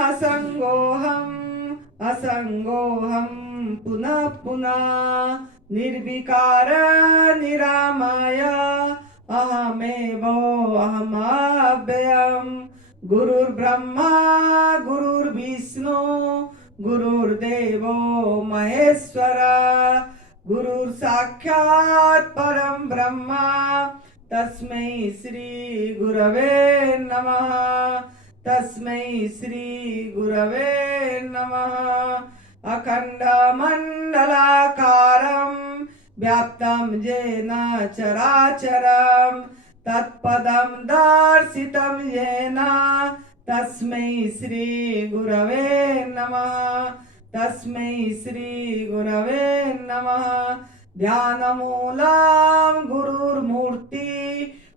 असंगोऽहं पुनः पुनः निर्विकार निरामय अहमेवाहमव्ययम् गुरुर्ब्रह्मा गुरुर्विष्णु गुरुर्देवो महेश्वर गुरुर्साक्षात् परं ब्रह्म तस्मै श्री गुरवे नमः तस्मै श्री गुरवे नमः अखण्डमण्डलाकारं व्याप्तं येन चराचरं तत्पदं दर्शितं येन तस्मै श्री गुरवे नमः तस्मै श्री गुरवे नमः ध्यानमूलं गुरुर्मूर्ति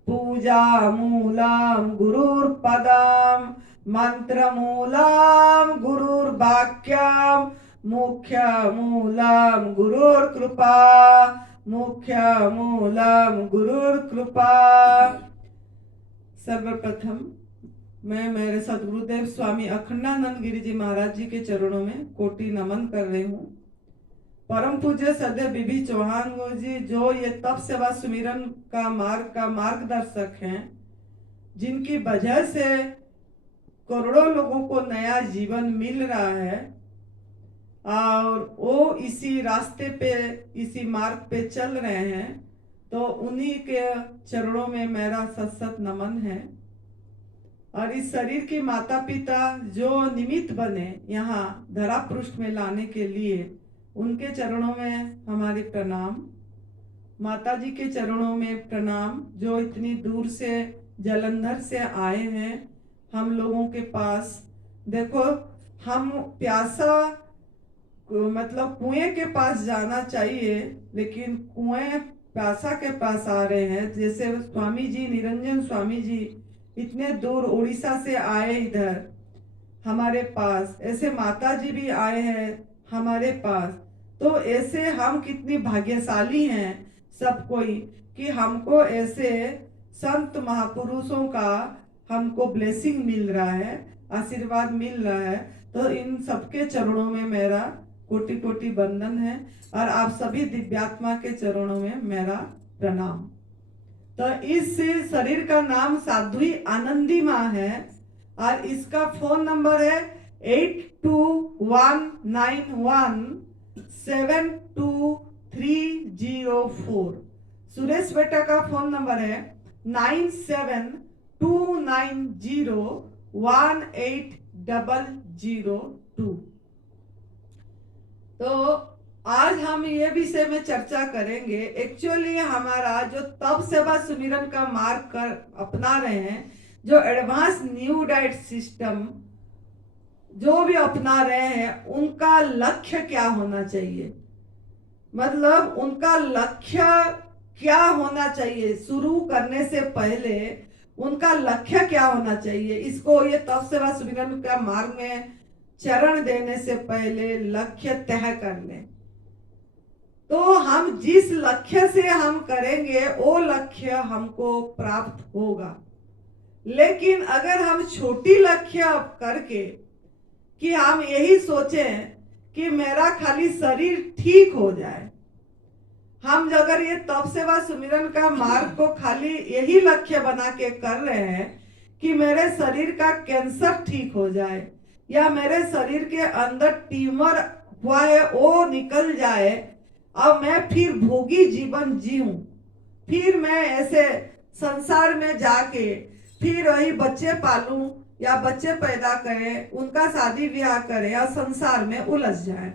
पूजामूलं गुरुर्पदं मंत्रमूलं गुरुर्वाक्यं मुख्यमूलं गुरुर्कृपा मुख्यमूलं गुरुर्कृपा। सर्वप्रथम मैं मेरे सदगुरुदेव स्वामी अखंडानंद गिरी जी महाराज जी के चरणों में कोटि नमन कर रही हूँ। परम पूज्य सदैव बीबी चौहान गुरु जी जो ये तप सेवा सुमिरन का मार्गदर्शक हैं, जिनकी वजह से करोड़ों लोगों को नया जीवन मिल रहा है और वो इसी रास्ते पे इसी मार्ग पे चल रहे हैं, तो उन्हीं के चरणों में मेरा सत नमन है। और इस शरीर के माता पिता जो निमित्त बने यहाँ धरा पृष्ठ में लाने के लिए, उनके चरणों में हमारे प्रणाम। माता जी के चरणों में प्रणाम जो इतनी दूर से जलंधर से आए हैं हम लोगों के पास। देखो हम प्यासा मतलब कुएं के पास जाना चाहिए, लेकिन कुएं प्यासा के पास आ रहे हैं। जैसे स्वामी जी निरंजन स्वामी जी इतने दूर उड़ीसा से आए इधर हमारे पास, ऐसे माता जी भी आए हैं हमारे पास। तो ऐसे हम कितनी भाग्यशाली हैं सब कोई कि हमको ऐसे संत महापुरुषों का हमको ब्लेसिंग मिल रहा है, आशीर्वाद मिल रहा है। तो इन सबके चरणों में मेरा कोटि कोटि वंदन है और आप सभी दिव्यात्मा के चरणों में मेरा प्रणाम। तो इस शरीर का नाम साध्वी आनंदी माँ है और इसका फोन नंबर है 8219172304। सुरेश बेटा का फोन नंबर है 9729018002। तो आज हम ये विषय में चर्चा करेंगे। एक्चुअली हमारा जो तप सेवा सुमिरन का मार्ग कर अपना रहे हैं, जो एडवांस न्यू डाइट सिस्टम जो भी अपना रहे हैं, उनका लक्ष्य क्या होना चाहिए, मतलब उनका लक्ष्य क्या होना चाहिए, शुरू करने से पहले उनका लक्ष्य क्या होना चाहिए। इसको ये तप सेवा सुमिरन का मार्ग में चरण देने से पहले लक्ष्य तय कर लें। तो हम जिस लक्ष्य से हम करेंगे वो लक्ष्य हमको प्राप्त होगा। लेकिन अगर हम छोटी लक्ष्य करके कि हम यही सोचें कि मेरा खाली शरीर ठीक हो जाए, हम अगर ये तप सेवा सुमिरन का मार्ग को खाली यही लक्ष्य बना के कर रहे हैं कि मेरे शरीर का कैंसर ठीक हो जाए या मेरे शरीर के अंदर ट्यूमर हुआ है वो निकल जाए और मैं फिर भोगी जीवन जीऊं, फिर मैं ऐसे संसार में जाके फिर वही बच्चे पालूं या बच्चे पैदा करें, उनका शादी ब्याह करें या संसार में उलझ जाए।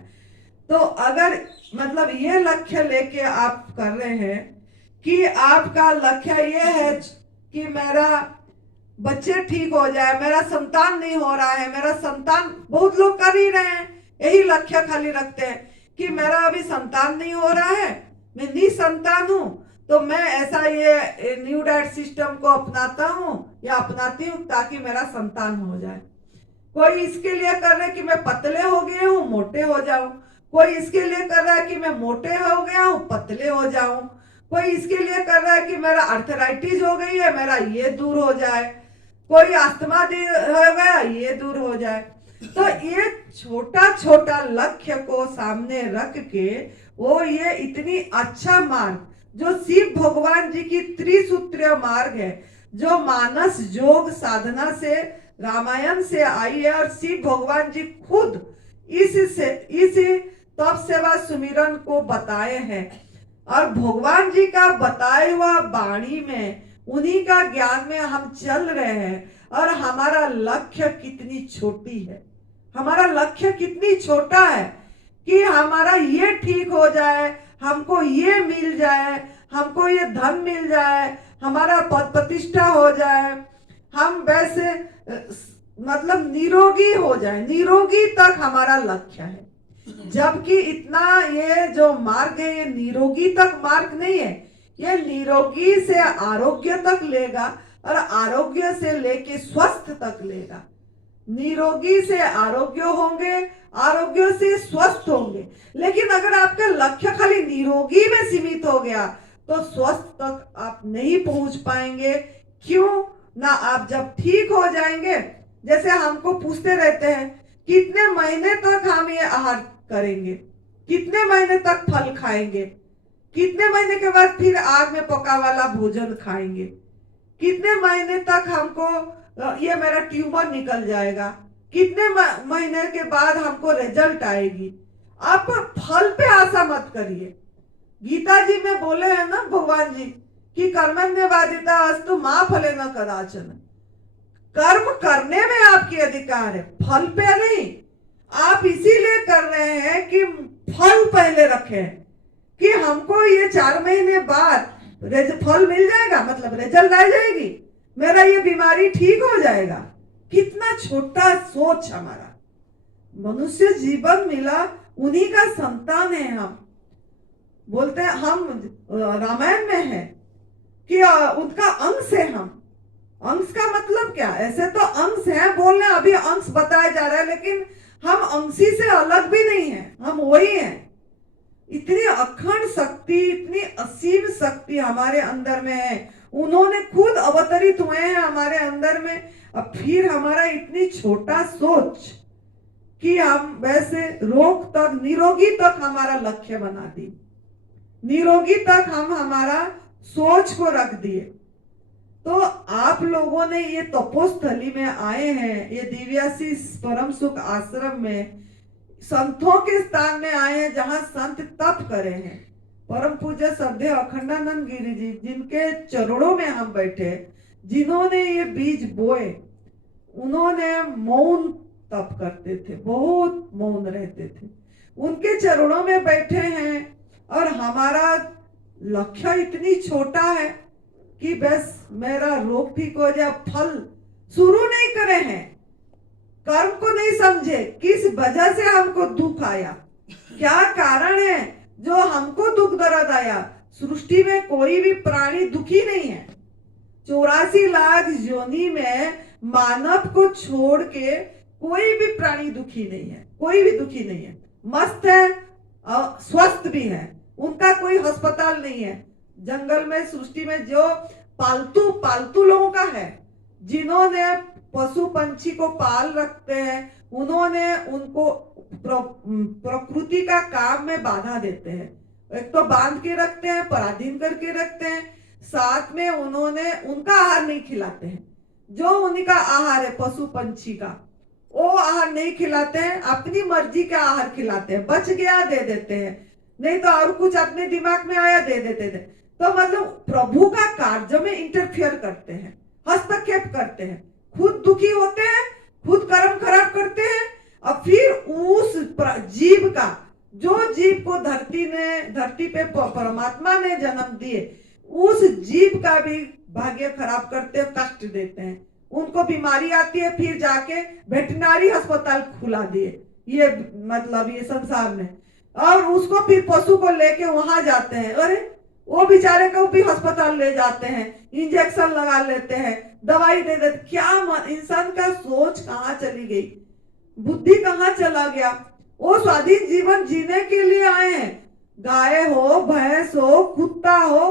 तो अगर मतलब ये लक्ष्य लेके आप कर रहे हैं कि आपका लक्ष्य ये है कि मेरा बच्चे ठीक हो जाए, मेरा संतान नहीं हो रहा है, मेरा संतान, बहुत लोग कर ही रहे हैं, यही लक्ष्य खाली रखते हैं कि मेरा अभी संतान नहीं हो रहा है, मैं निसंतान हूँ, तो मैं ऐसा ये न्यू डाइट सिस्टम को अपनाता हूँ या अपनाती हूँ ताकि मेरा संतान हो जाए। कोई इसके लिए कर रहे कि मैं पतले हो गए हूँ मोटे हो जाऊं, कोई इसके लिए कर रहा है कि मैं मोटे हो गया हूँ पतले हो जाऊं, कोई इसके लिए कर रहा है कि मेरा अर्थराइटिस हो गई है मेरा ये दूर हो जाए, कोई अस्थमा हो गया ये दूर हो जाए। तो ये छोटा छोटा लक्ष्य को सामने रख के वो ये इतनी अच्छा मार्ग जो शिव भगवान जी की त्रिसूत्रीय मार्ग है, जो मानस योग साधना से रामायण से आई है, और शिव भगवान जी खुद इस तप सेवा सुमिरन को बताए हैं। और भगवान जी का बताए हुआ वाणी में, उन्हीं का ज्ञान में हम चल रहे हैं। और हमारा लक्ष्य कितनी छोटी है, हमारा लक्ष्य कितनी छोटा है कि हमारा ये ठीक हो जाए, हमको ये मिल जाए, हमको ये धन मिल जाए, हमारा पद प्रतिष्ठा हो जाए, हम वैसे मतलब निरोगी हो जाए, निरोगी तक हमारा लक्ष्य है। जबकि इतना ये जो मार्ग है ये निरोगी तक मार्ग नहीं है, ये निरोगी से आरोग्य तक लेगा और आरोग्य से लेके स्वस्थ तक लेगा। निरोगी से आरोग्य होंगे, आरोग्य से स्वस्थ होंगे। लेकिन अगर आपका लक्ष्य खाली निरोगी में सीमित हो गया तो स्वस्थ तक आप नहीं पहुंच पाएंगे। क्यों ना, आप जब ठीक हो जाएंगे, जैसे हमको पूछते रहते हैं कितने महीने तक हम ये आहार करेंगे, कितने महीने तक फल खाएंगे, कितने महीने के बाद फिर आग में पका वाला भोजन खाएंगे, कितने महीने तक हमको ये मेरा ट्यूमर निकल जाएगा, कितने महीने के बाद हमको रिजल्ट आएगी। आप फल पे आशा मत करिए। गीता जी में बोले हैं ना भगवान जी कि कर्मण्यवादिता अस्तु मा फलेन कदाचन। कर्म करने में आपकी अधिकार है, फल पे नहीं। आप इसीलिए कर रहे हैं कि फल पहले रखें कि हमको ये 4 महीने बाद फल मिल जाएगा, मतलब रिजल्ट आ जाएगी, मेरा ये बीमारी ठीक हो जाएगा। कितना छोटा सोच हमारा। मनुष्य जीवन मिला, उन्हीं का संतान है हम। बोलते हैं हम रामायण में है कि उनका अंश है हम। अंश का मतलब क्या? ऐसे तो अंश है बोलने, अभी अंश बताया जा रहा है, लेकिन हम अंशी से अलग भी नहीं है, हम वही हैं। इतनी अखंड शक्ति, इतनी असीम शक्ति हमारे अंदर में है। उन्होंने खुद अवतरित हुए हैं हमारे अंदर में। अब फिर हमारा इतनी छोटा सोच कि हम वैसे रोग तक, निरोगी तक हमारा लक्ष्य बना दी, निरोगी तक हम हमारा सोच को रख दिए। तो आप लोगों ने ये तपोस्थली में आए हैं, ये दिव्यासी परम सुख आश्रम में संतों के स्थान में आए हैं, जहां संत तप करे हैं। परम पूज्य श्रद्धेय अखंडानंद गिरी जी, जिनके चरणों में हम बैठे, जिन्होंने ये बीज बोए, उन्होंने मौन तप करते थे, बहुत मौन रहते थे, उनके चरणों में बैठे हैं। और हमारा लक्ष्य इतनी छोटा है कि बस मेरा रोग ठीक हो जाए। फल शुरू नहीं करे हैं, कर्म को नहीं समझे, किस वजह से हमको दुख आया, क्या कारण है जो हमको दुख दर्द आया। सृष्टि में कोई भी प्राणी दुखी नहीं है। 84 लाख योनि में मानव को छोड़ के कोई भी प्राणी दुखी नहीं है, कोई भी दुखी नहीं है। मस्त है, स्वस्थ भी है, उनका कोई अस्पताल नहीं है। जंगल में, सृष्टि में जो पालतू लोगों का है, जिन्होंने पशु पंछी को पाल रखते हैं, उन्होंने उनको प्रकृति का काम में बाधा देते हैं। एक तो बांध के रखते हैं, पराधीन करके रखते हैं, साथ में उन्होंने उनका आहार नहीं खिलाते हैं। जो उनका आहार है पशु पंछी का, वो आहार नहीं खिलाते हैं, अपनी मर्जी का आहार खिलाते हैं। बच गया दे देते हैं, नहीं तो और कुछ अपने दिमाग में आया दे देते थे। तो मतलब प्रभु का कार्य में इंटरफियर करते हैं, हस्तक्षेप करते हैं, खुद दुखी होते हैं, खुद कर्म खराब करते हैं, और फिर उस जीव का, जो जीव को धरती पे परमात्मा ने जन्म दिए, उस जीव का भी भाग्य खराब करते हैं, कष्ट देते हैं। उनको बीमारी आती है, फिर जाके वेटनरी अस्पताल खुला दिए, ये मतलब ये संसार में, और उसको फिर पशु को लेके वहां जाते हैं, अरे वो बेचारे को भी अस्पताल ले जाते हैं, इंजेक्शन लगा लेते हैं, दवाई दे देते। क्या इंसान का सोच कहाँ चली गई, बुद्धि कहाँ चला गया। वो स्वाधीन जीवन जीने के लिए आए हैं। गाय हो, भैंस हो, कुत्ता हो,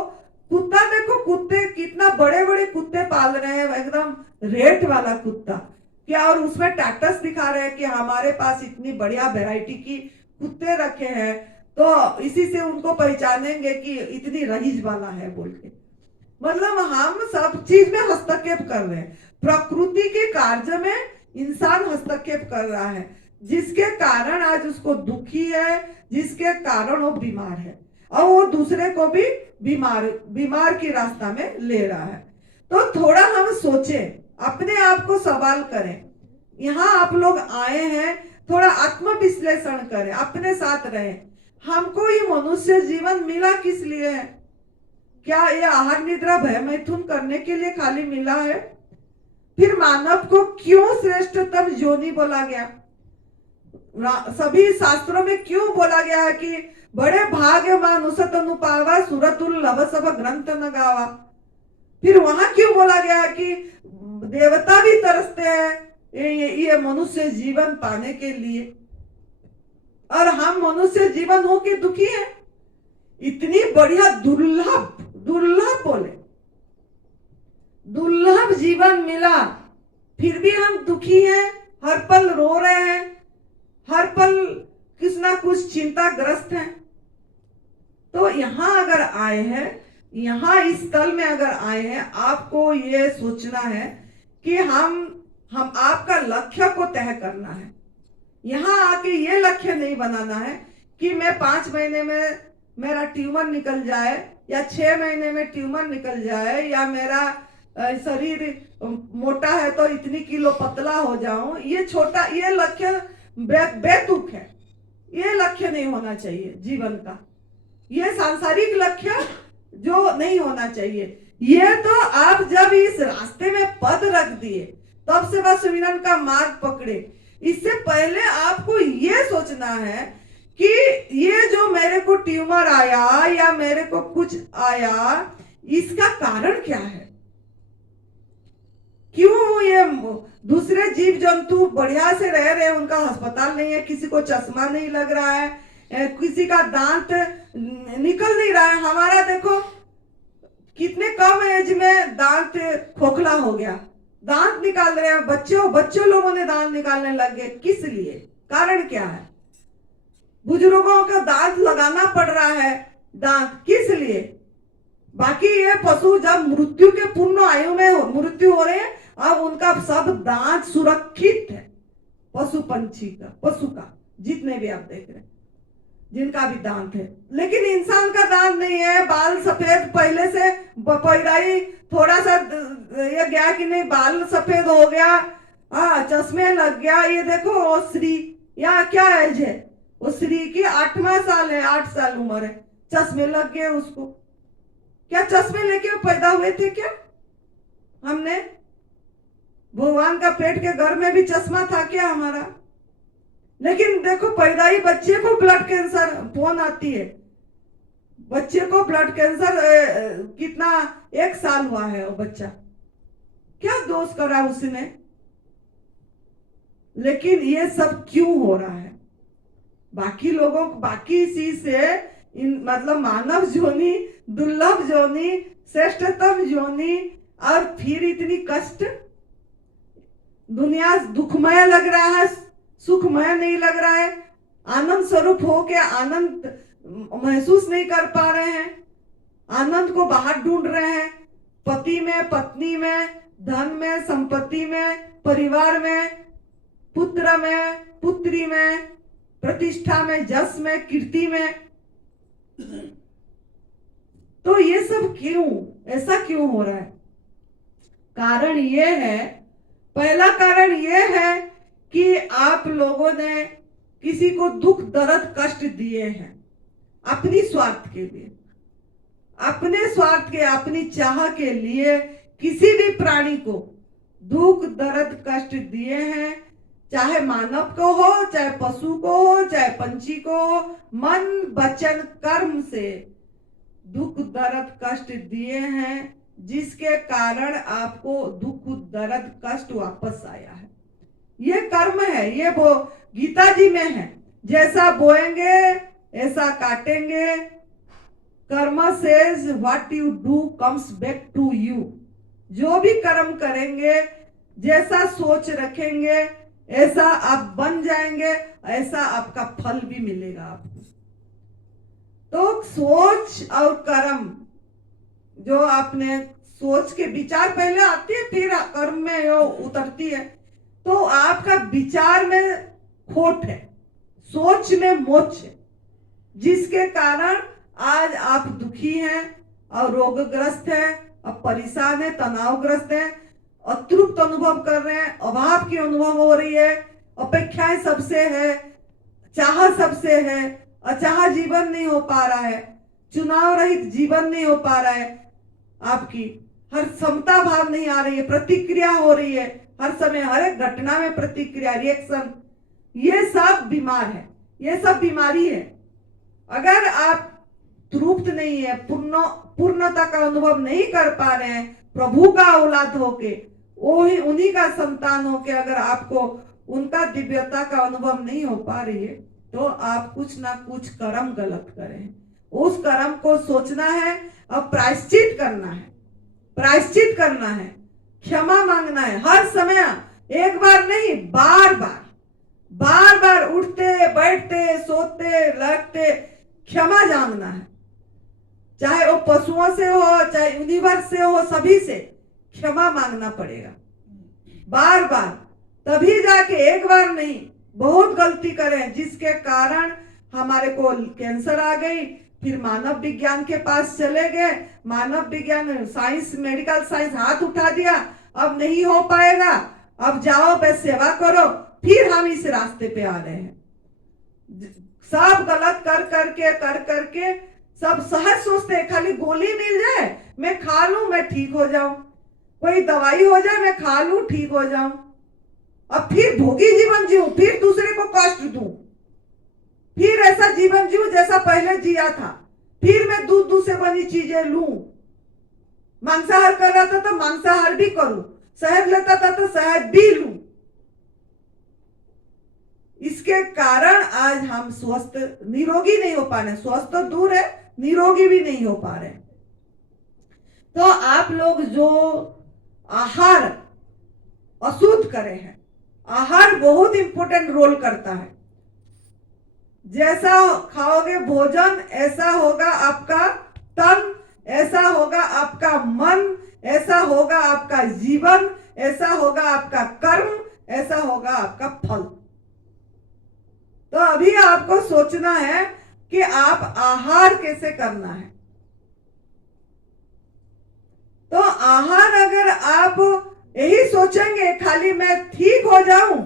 कुत्ता देखो, कुत्ते कितना बड़े बड़े कुत्ते पाल रहे हैं, एकदम रेट वाला कुत्ता, क्या, और उसमें स्टेटस दिखा रहे हैं कि हमारे पास इतनी बढ़िया वैरायटी की कुत्ते रखे हैं, तो इसी से उनको पहचानेंगे कि इतनी रईस वाला है बोल के। मतलब हम सब चीज में हस्तक्षेप कर रहे हैं। प्रकृति के कार्य में इंसान हस्तक्षेप कर रहा है, जिसके कारण आज उसको दुखी है, जिसके कारण वो बीमार है, और वो दूसरे को भी बीमार की रास्ता में ले रहा है। तो थोड़ा हम सोचें, अपने आप को सवाल करें। यहाँ आप लोग आए हैं, थोड़ा आत्म विश्लेषण करें, अपने साथ रहें। हमको ये मनुष्य जीवन मिला किस लिए है? क्या ये आहार निद्रा भय मैथुन करने के लिए खाली मिला है? फिर मानव को क्यों श्रेष्ठतम योनि बोला गया? सभी शास्त्रों में क्यों बोला गया है कि बड़े भाग्य मानुष तनु पावा सुरतुल लव सब ग्रंथ न गावा? फिर वहां क्यों बोला गया है कि देवता भी तरसते हैं ये मनुष्य जीवन पाने के लिए, और हम मनुष्य जीवन हो के दुखी हैं? इतनी बढ़िया दुर्लभ बोले, दुर्लभ जीवन मिला, फिर भी हम दुखी हैं, हर पल रो रहे हैं, हर पल कुछ ना कुछ चिंताग्रस्त हैं। तो यहाँ अगर आए हैं, यहाँ इस स्थल में अगर आए हैं, आपको ये सोचना है कि हम आपका लक्ष्य को तय करना है। यहाँ आके ये लक्ष्य नहीं बनाना है कि मैं 5 महीने में मेरा ट्यूमर निकल जाए, या 6 महीने में ट्यूमर निकल जाए, या मेरा शरीर मोटा है तो इतनी किलो पतला हो जाऊं। ये छोटा, ये लक्ष्य बेतुक है। ये लक्ष्य नहीं होना चाहिए जीवन का, ये सांसारिक लक्ष्य जो नहीं होना चाहिए। ये तो आप जब इस रास्ते में पद रख दिए, तब से बस सुमिरन का मार्ग पकड़े। इससे पहले आपको ये सोचना है कि ये जो मेरे को ट्यूमर आया या मेरे को कुछ आया, इसका कारण क्या है? क्यों ये दूसरे जीव जंतु बढ़िया से रह रहे हैं, उनका अस्पताल नहीं है, किसी को चश्मा नहीं लग रहा है, किसी का दांत निकल नहीं रहा है। हमारा देखो कितने कम एज में दांत खोखला हो गया, दांत निकाल रहे हैं, बच्चों लोगों ने दांत निकालने लग गए। किस लिए? कारण क्या है? बुजुर्गों का दांत लगाना पड़ रहा है, दांत किस लिए? बाकी ये पशु जब मृत्यु के पूर्ण आयु में मृत्यु हो रहे हैं, अब उनका सब दांत सुरक्षित है। पशु पंछी का, पशु का, जितने भी आप देख रहे हैं जिनका भी दांत है, लेकिन इंसान का दांत नहीं है। बाल सफेद पहले से, पैदाई थोड़ा सा ये गया कि नहीं, बाल सफेद हो गया, चश्मे लग गया। ये देखो वो श्री, यहाँ क्या एज है? वो श्री की 8वां साल है, 8 साल उम्र है, चश्मे लग गए उसको। क्या चश्मे लेके पैदा हुए थे क्या? हमने भगवान का पेट के घर में भी चश्मा था क्या हमारा? लेकिन देखो पैदाई बच्चे को ब्लड कैंसर फोन आती है, बच्चे को ब्लड कैंसर कितना 1 साल हुआ है वो बच्चा, क्या दोष करा उसने? लेकिन ये सब क्यों हो रहा है? बाकी लोगों को, बाकी चीज से मतलब मानव जोनी, दुर्लभ जोनी, श्रेष्ठतम जोनी, और फिर इतनी कष्ट। दुनिया दुखमय लग रहा है, सुखमय नहीं लग रहा है। आनंद स्वरूप हो के आनंद महसूस नहीं कर पा रहे हैं, आनंद को बाहर ढूंढ रहे हैं, पति में, पत्नी में, धन में, संपत्ति में, परिवार में, पुत्र में, पुत्री में, प्रतिष्ठा में, जस में, कीर्ति में। तो ये सब क्यों, ऐसा क्यों हो रहा है? कारण ये है, पहला कारण ये है कि आप लोगों ने किसी को दुख दर्द कष्ट दिए हैं अपनी स्वार्थ के लिए, अपने स्वार्थ के, अपनी चाह के लिए किसी भी प्राणी को दुख दर्द कष्ट दिए हैं। चाहे मानव को हो, चाहे पशु को हो, चाहे पंछी को हो, मन वचन कर्म से दुख दर्द कष्ट दिए हैं, जिसके कारण आपको दुख दर्द कष्ट वापस आया है। ये कर्म है, ये वो गीता जी में है, जैसा बोएंगे ऐसा काटेंगे। Karma says what you do comes back to you. जो भी कर्म करेंगे, जैसा सोच रखेंगे ऐसा आप बन जाएंगे, ऐसा आपका फल भी मिलेगा आपको। तो सोच और कर्म, जो आपने सोच के विचार पहले आती है फिर कर्म में वो उतरती है। तो आपका विचार में खोट है, सोच में मोच है, जिसके कारण आज आप दुखी हैं और रोगग्रस्त हैं और परेशान है, तनावग्रस्त हैं, अतृप्त अनुभव कर रहे हैं, अभाव की अनुभव हो रही है, अपेक्षाएं सबसे है, चाह सबसे है, अचाह जीवन नहीं हो पा रहा है, चुनाव रहित जीवन नहीं हो पा रहा है, आपकी हर क्षमता भाव नहीं आ रही है, प्रतिक्रिया हो रही है हर समय, हर एक घटना में प्रतिक्रिया, रिएक्शन, ये सब बीमार है, ये सब बीमारी है। अगर आप तृप्त नहीं है, पूर्णता का अनुभव नहीं कर पा रहे हैं, प्रभु का औलाद होके, उन्हीं का संतान होके अगर आपको उनका दिव्यता का अनुभव नहीं हो पा रही है, तो आप कुछ ना कुछ कर्म गलत करें। उस कर्म को सोचना है और प्रायश्चित करना है, प्रायश्चित करना है, क्षमा मांगना है हर समय, एक बार नहीं, बार बार, बार बार उठते बैठते सोते लगते क्षमा मांगना है, चाहे वो पशुओं से हो, चाहे यूनिवर्स से हो, सभी से क्षमा मांगना पड़ेगा बार बार। तभी जाके, एक बार नहीं, बहुत गलती करें जिसके कारण हमारे को कैंसर आ गई, फिर मानव विज्ञान के पास चले गए, मानव विज्ञान साइंस, मेडिकल साइंस हाथ उठा दिया, अब नहीं हो पाएगा, अब जाओ बस सेवा करो, फिर हम इस रास्ते पे आ रहे हैं। सब गलत कर करके सब सहज सोचते हैं, खाली गोली मिल जाए मैं खा लूं, मैं ठीक हो जाऊं, कोई दवाई हो जाए मैं खा लूं, ठीक हो जाऊं, अब फिर भोगी जीवन जीऊं, फिर दूसरे को कष्ट दूं, फिर ऐसा जीवन जीऊं जैसा पहले जिया था, फिर मैं दूध से बनी चीजें लूं, मांसाहार कर रहा था तो मांसाहार भी करूं, शहद लेता था तो शहद भी लूं। इसके कारण आज हम स्वस्थ, निरोगी नहीं हो पा रहे, स्वस्थ तो दूर है, निरोगी भी नहीं हो पा रहे। तो आप लोग जो आहार अशुद्ध करे हैं, आहार बहुत इंपॉर्टेंट रोल करता है, जैसा खाओगे भोजन ऐसा होगा आपका तन, ऐसा होगा आपका मन, ऐसा होगा आपका जीवन, ऐसा होगा आपका कर्म, ऐसा होगा आपका फल। तो अभी आपको सोचना है कि आप आहार कैसे करना है। तो आहार अगर आप यही सोचेंगे खाली मैं ठीक हो जाऊं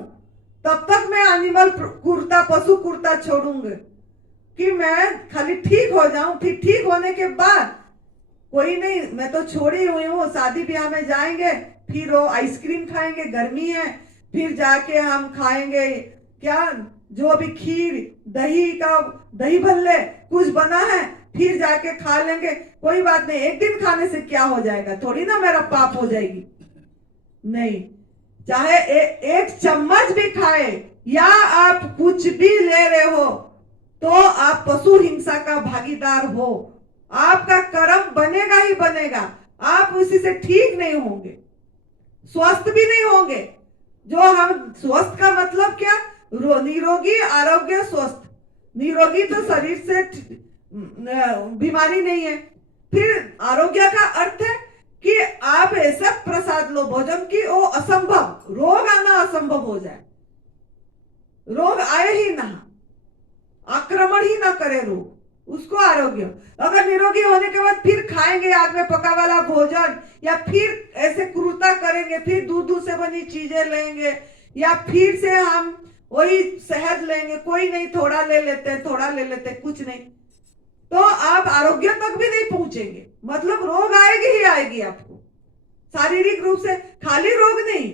तब तक मैं एनिमल कुर्ता, पशु कुर्ता छोड़ूंगे, कि मैं खाली ठीक हो जाऊं, फिर ठीक होने के बाद कोई नहीं, मैं तो छोड़ी हुई हूँ, शादी ब्याह में जाएंगे, फिर वो आइसक्रीम खाएंगे, गर्मी है, फिर जाके हम खाएंगे क्या, जो भी खीर, दही का, दही भल्ले कुछ बना है, फिर जाके खा लेंगे, कोई बात नहीं, एक दिन खाने से क्या हो जाएगा, थोड़ी ना मेरा पाप हो जाएगी, नहीं, चाहे एक चम्मच भी खाए या आप कुछ भी ले रहे हो तो आप पशु हिंसा का भागीदार हो, आपका कर्म बनेगा ही बनेगा, आप उसी से ठीक नहीं होंगे, स्वस्थ भी नहीं होंगे। जो हम स्वस्थ का मतलब क्या, निरोगी, आरोग्य, स्वस्थ, निरोगी तो शरीर से बीमारी नहीं है, फिर आरोग्य का अर्थ है कि आप ऐसा प्रसाद लो भोजन की वो असंभव, रोग आना असंभव हो जाए, रोग आए ही ना, आक्रमण ही ना करे रोग, उसको आरोग्य। अगर निरोगी होने के बाद फिर खाएंगे आग में पका वाला भोजन, या फिर ऐसे क्रूरता करेंगे, फिर दूध से बनी चीजें लेंगे, या फिर से हम वही शहद लेंगे, कोई नहीं, थोड़ा ले लेते, थोड़ा ले लेते, कुछ नहीं, तो आप आरोग्य तक भी नहीं पहुंचेंगे, मतलब रोग आएगी ही आएगी आपको, शारीरिक रूप से, खाली रोग नहीं,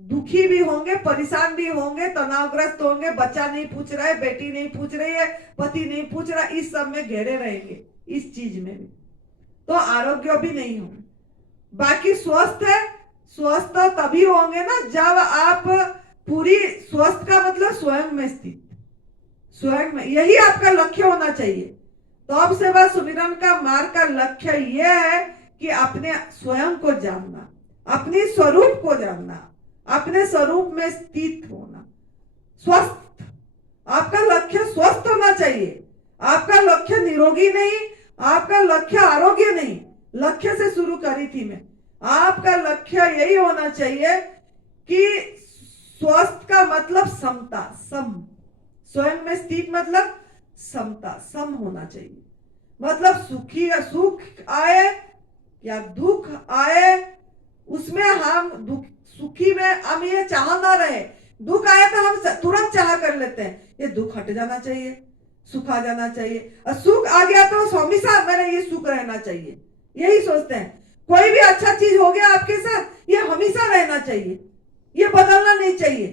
दुखी भी होंगे, परेशान भी होंगे, तनावग्रस्त होंगे, बच्चा नहीं पूछ रहा है, बेटी नहीं पूछ रही है, पति नहीं पूछ रहा, इस सब में घेरे रहेंगे, इस चीज में भी, तो आरोग्य भी नहीं होंगे। बाकी स्वस्थ है, स्वस्थ तो तभी होंगे ना जब आप पूरी, स्वस्थ का मतलब स्वयं में स्थित, स्वयं में, यही आपका लक्ष्य होना चाहिए। तो अब सेवा सुमिरन का मार्ग का लक्ष्य यह है कि अपने स्वयं को जानना, अपने स्वरूप को जानना, अपने स्वरूप में स्थित होना, स्वस्थ। आपका लक्ष्य स्वस्थ होना चाहिए। आपका लक्ष्य निरोगी नहीं, आपका लक्ष्य आरोग्य नहीं। लक्ष्य से शुरू करी थी मैं। आपका लक्ष्य यही होना चाहिए कि स्वस्थ का मतलब समता, सम, स्वयं में स्थित मतलब समता, सम होना चाहिए। मतलब सुख आए या दुख आए, उसमें हम दुख सुखी में हम ये चाह ना रहे। दुख आए तो हम तुरंत चाह कर लेते हैं, ये दुख हट जाना चाहिए, सुख आ जाना चाहिए। और सुख आ गया तो हमेशा मेरे ये सुख रहना चाहिए, यही सोचते हैं। कोई भी अच्छा चीज हो गया आपके साथ, ये हमेशा रहना चाहिए, ये बदलना नहीं चाहिए।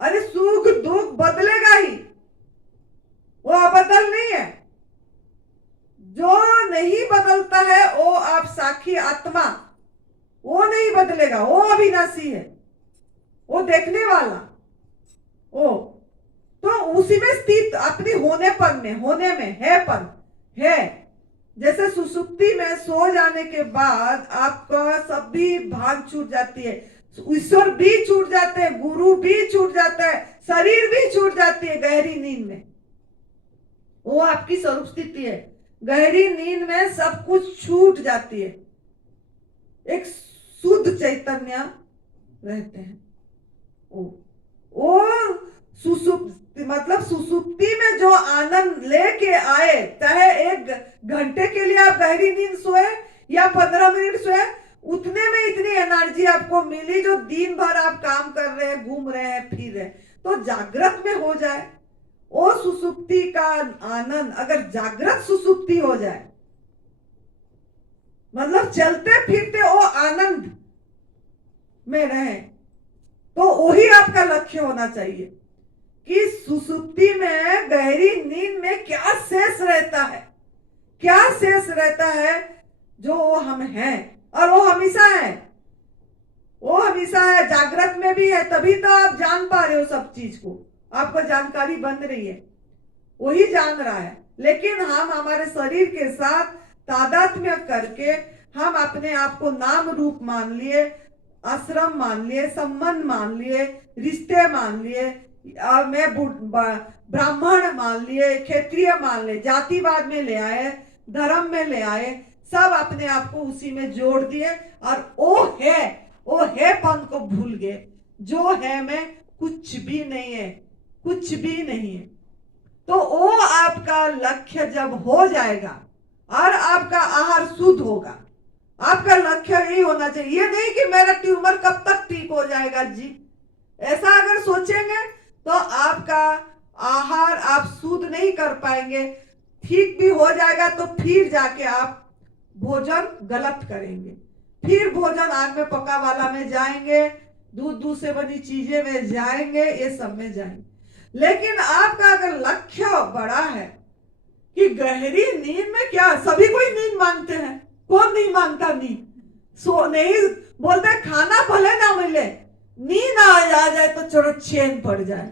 अरे सुख दुख बदलेगा ही, वो अबदल नहीं है। जो नहीं बदलता है वो आप साखी आत्मा, वो नहीं बदलेगा, वो अविनाशी है, वो देखने वाला, वो तो उसी में स्थित अपनी होनेपन में, होने में है पन है। जैसे सुसुप्ति में सो जाने के बाद आपका सभी भान छूट जाती है, ईश्वर भी छूट जाते हैं, गुरु भी छूट जाता है, शरीर भी छूट जाती है गहरी नींद में। वो आपकी स्वरूप स्थिति है। गहरी नींद में सब कुछ छूट जाती है, एक शुद्ध चैतन्य रहते हैं। वो सुसुप्ति मतलब सुसुप्ति में जो आनंद लेके आए, चाहे 1 घंटे के लिए आप गहरी नींद सोए या 15 मिनट सोए, उतने में इतनी एनर्जी आपको मिली जो दिन भर आप काम कर रहे हैं, घूम रहे हैं, फिर रहे। तो जागृत में हो जाए वो सुसुप्ति का आनंद। अगर जागृत सुसुप्ति हो जाए मतलब चलते फिरते वो आनंद में रहे, तो वही आपका लक्ष्य होना चाहिए कि सुसुप्ति में, गहरी नींद में क्या शेष रहता है, क्या शेष रहता है जो वो हम हैं। और वो हमेशा है, वो हमेशा है, जागृत में भी है, तभी तो आप जान पा रहे हो सब चीज को, आपको जानकारी बन रही है, वही जान रहा है। लेकिन हम हमारे शरीर के साथ तादात्म्य करके हम अपने आप को नाम रूप मान लिए, आश्रम मान लिए, संबंध मान लिए, रिश्ते मान लिए, मैं ब्राह्मण मान लिए, क्षेत्रीय मान लिए, जातिवाद में ले आए, धर्म में ले आए, सब अपने आप को उसी में जोड़ दिए और वो है पन को भूल गए। जो है मैं कुछ भी नहीं है, कुछ भी नहीं है। तो वो आपका लक्ष्य जब हो जाएगा और आपका आहार शुद्ध होगा, आपका लक्ष्य यही होना चाहिए। ये नहीं कि मेरा ट्यूमर कब तक ठीक हो जाएगा जी, ऐसा अगर सोचेंगे तो आपका आहार आप शुद्ध नहीं कर पाएंगे। ठीक भी हो जाएगा तो फिर जाके आप भोजन गलत करेंगे, फिर भोजन आग में पका वाला में जाएंगे, दूध से बनी चीजें में जाएंगे, ये सब में जाएंगे। लेकिन आपका अगर लक्ष्य बड़ा है कि गहरी नींद में, क्या सभी कोई नींद मांगते हैं, कौन नहीं मांगता नींद? सो नहीं बोलते खाना भले ना मिले, नींद आ जाए तो चलो चैन पड़ जाए,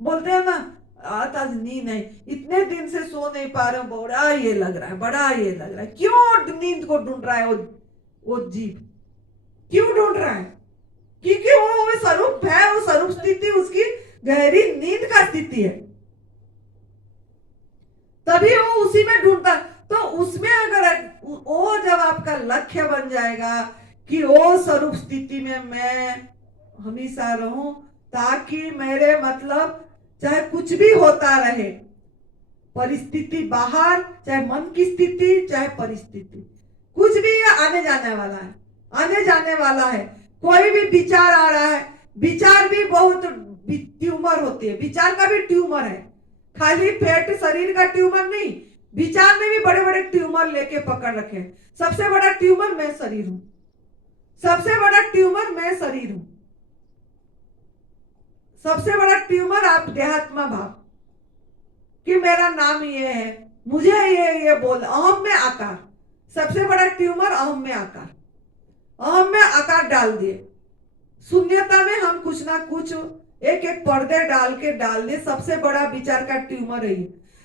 बोलते हैं ना आज नींद नहीं, इतने दिन से सो नहीं पा रहे हो, बड़ा ये लग रहा है, बड़ा ये लग रहा है। क्यों नींद को ढूंढ रहा है वो जीव, क्यों ढूंढ रहा है? क्योंकि वो स्वरूप है, वो स्वरूप स्थिति उसकी गहरी नींद का स्थिति है, तभी वो उसी में ढूंढता। तो उसमें अगर वो जब आपका लक्ष्य बन जाएगा कि वो स्वरूप स्थिति में मैं हमेशा रहूं, ताकि मेरे मतलब चाहे कुछ भी होता रहे, परिस्थिति बाहर, चाहे मन की स्थिति, चाहे परिस्थिति, कुछ भी ये आने जाने वाला है, आने जाने वाला है। कोई भी विचार आ रहा है, विचार भी बहुत ट्यूमर होती है, विचार का भी ट्यूमर है, खाली पेट शरीर का ट्यूमर नहीं, विचार में भी बड़े बड़े ट्यूमर लेके पकड़ रखे। सबसे बड़ा ट्यूमर मैं शरीर हूं, सबसे बड़ा ट्यूमर मैं शरीर हूं, सबसे बड़ा ट्यूमर आप देहात्मा भाव कि मेरा नाम ये है, मुझे ये बोल, अहम में आकार, सबसे बड़ा ट्यूमर अहम में आकार, अहम में आकार डाल दिए। शून्यता में हम कुछ ना कुछ एक एक पर्दे डाल दिए, सबसे बड़ा विचार का ट्यूमर है।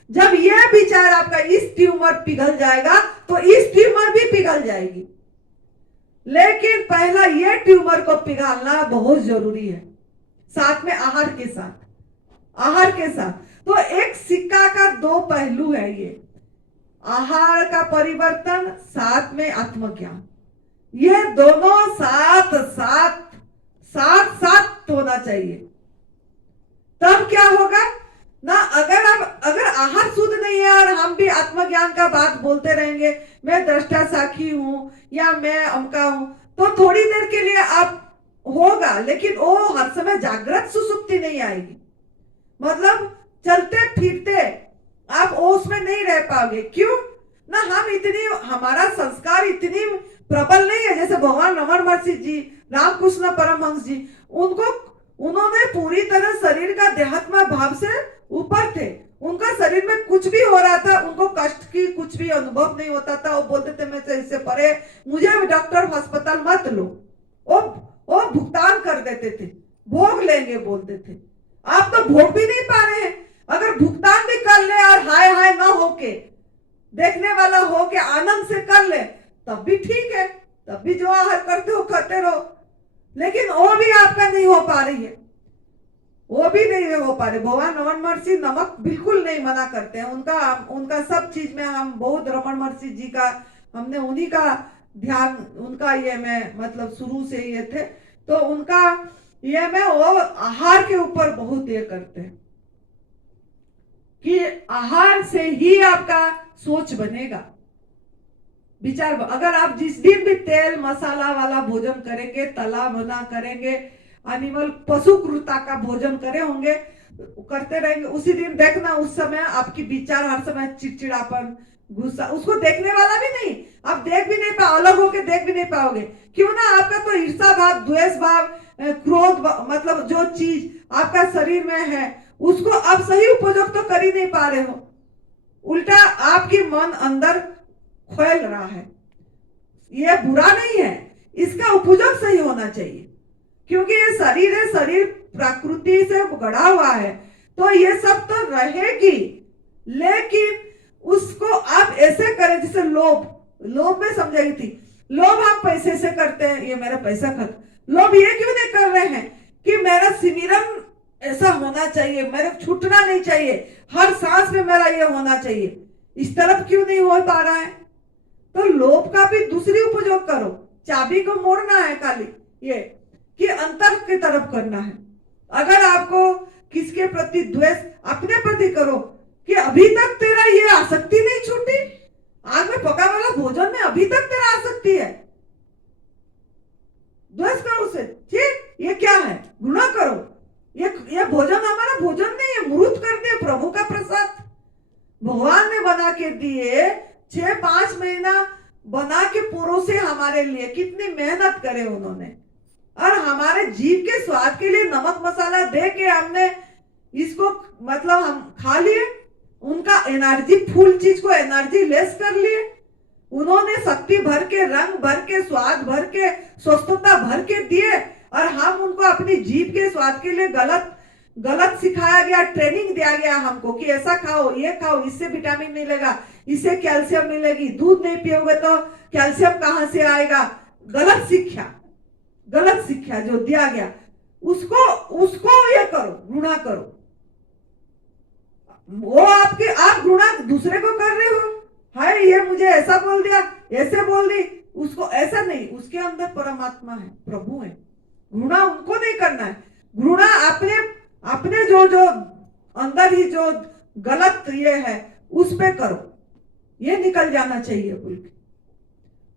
जब यह विचार आपका इस ट्यूमर पिघल जाएगा तो इस ट्यूमर भी पिघल जाएगी। लेकिन पहला ये ट्यूमर को पिघालना बहुत जरूरी है, साथ में आहार के साथ। आहार के साथ तो एक सिक्का का दो पहलू है ये, आहार का परिवर्तन साथ में आत्मज्ञान, ये दोनों साथ साथ साथ साथ होना चाहिए। तब क्या होगा ना, अगर आहार शुद्ध नहीं है और हम भी आत्मज्ञान का बात बोलते रहेंगे, मैं दृष्टा साखी हूं या मैं अमका हूं, तो थोड़ी देर के लिए आप होगा, लेकिन वो हर समय जागृत सुसुप्ति नहीं आएगी। मतलब चलते फिरते आप उसमें नहीं रह पाओगे। क्यों ना, हमारा संस्कार इतनी प्रबल नहीं है। जैसे भगवान रमन महर्षि जी, रामकृष्ण परमहंस जी, उन्होंने पूरी तरह शरीर का देहात्म भाव से ऊपर थे। उनका शरीर में कुछ भी हो रहा था, उनको कष्ट की कुछ भी अनुभव नहीं होता था। वो बोलते थे मैं से इससे परे, मुझे डॉक्टर अस्पताल मत लो। वो भुगतान कर देते थे, भोग लेंगे बोलते थे। आप तो भोग भी नहीं पा रहे हैं। अगर भुगतान भी कर ले और हाय हाय ना होके, देखने वाला हो के आनंद से कर ले, तब भी ठीक है, तब भी जो आहार करते हो करते रहो। लेकिन वो भी आपका नहीं हो पा रही है, वो भी नहीं हो पा रहे। भगवान रमन महर्षि नमक बिल्कुल नहीं मना करते हैं। उनका सब चीज में हम बहुत, रमन महर्षि जी का हमने उन्हीं का ध्यान, उनका ये में मतलब शुरू से ये थे, तो उनका ये में वो आहार के ऊपर बहुत ये करते हैं कि आहार से ही आपका सोच बनेगा, विचार। अगर आप जिस दिन भी तेल मसाला वाला भोजन करेंगे, तला भुना करेंगे, एनिमल पशुकृता का भोजन करे होंगे, करते रहेंगे, उसी दिन देखना उस समय आपकी विचार हर समय चिड़चिड़ापन, गुस्सा, उसको देखने वाला भी नहीं, आप देख भी नहीं पाओ, अलग होके देख भी नहीं पाओगे। क्यों ना, आपका तो ईर्षा भाव, द्वेष भाव, क्रोध, मतलब जो चीज आपका शरीर में है उसको आप सही उपयोग तो कर ही नहीं पा रहे हो। उल्टा आपकी मन अंदर खोल रहा है। ये बुरा नहीं है, इसका उपयोग सही होना चाहिए, क्योंकि ये शरीर है, शरीर प्रकृति से गढ़ा हुआ है, तो ये सब तो रहेगी। लेकिन उसको आप ऐसे करें जैसे लोभ में समझाई थी। लोभ आप पैसे से करते हैं, ये मेरा पैसा खत्म। लोभ ये क्यों नहीं कर रहे हैं कि मेरा सिमरन ऐसा होना चाहिए, मेरे छूटना नहीं चाहिए, हर सांस में मेरा ये होना चाहिए, इस तरफ क्यों नहीं हो पा रहा है? तो लोभ का भी दूसरी उपयोग करो। चाबी को मोड़ना है खाली ये कि अंतर की तरफ करना है। अगर आपको किसके प्रति द्वेष, अपने प्रति करो कि अभी तक तेरा ये आसक्ति नहीं छूटी, आग में पका वाला भोजन में अभी तक तेरा आसक्ति है, द्वेष करो उसे। ठीक, ये क्या है? गुनाह करो। ये भोजन हमारा भोजन नहीं है, मृत कर दिए प्रभु का प्रसाद। भगवान ने बना के दिए, 6-5 महीना बना के परोसे हमारे लिए, कितनी मेहनत करे उन्होंने, और हमारे जीव के स्वाद के लिए नमक मसाला दे के हमने इसको मतलब हम खा लिए, उनका एनर्जी, फुल चीज को एनर्जी लेस कर लिए। उन्होंने शक्ति भर के, रंग भर के, स्वाद भर के, स्वस्थता भर के दिए, और हम उनको अपनी जीभ के स्वाद के लिए गलत सिखाया गया, ट्रेनिंग दिया गया हमको कि ऐसा खाओ, ये खाओ, इससे विटामिन मिलेगा, इससे कैल्शियम मिलेगी, दूध नहीं पियोगे तो कैल्शियम कहां से आएगा। गलत शिक्षा जो दिया गया, उसको ये करो, घृणा करो। वो आप घृणा दूसरे को कर रहे हो, हाय ये मुझे ऐसा बोल दिया, ऐसे बोल दी, उसको ऐसा नहीं, उसके अंदर परमात्मा है, प्रभु है। घृणा उनको नहीं करना है, घृणा अपने जो अंदर ही जो गलत ये है उस पे करो, ये निकल जाना चाहिए बोल के।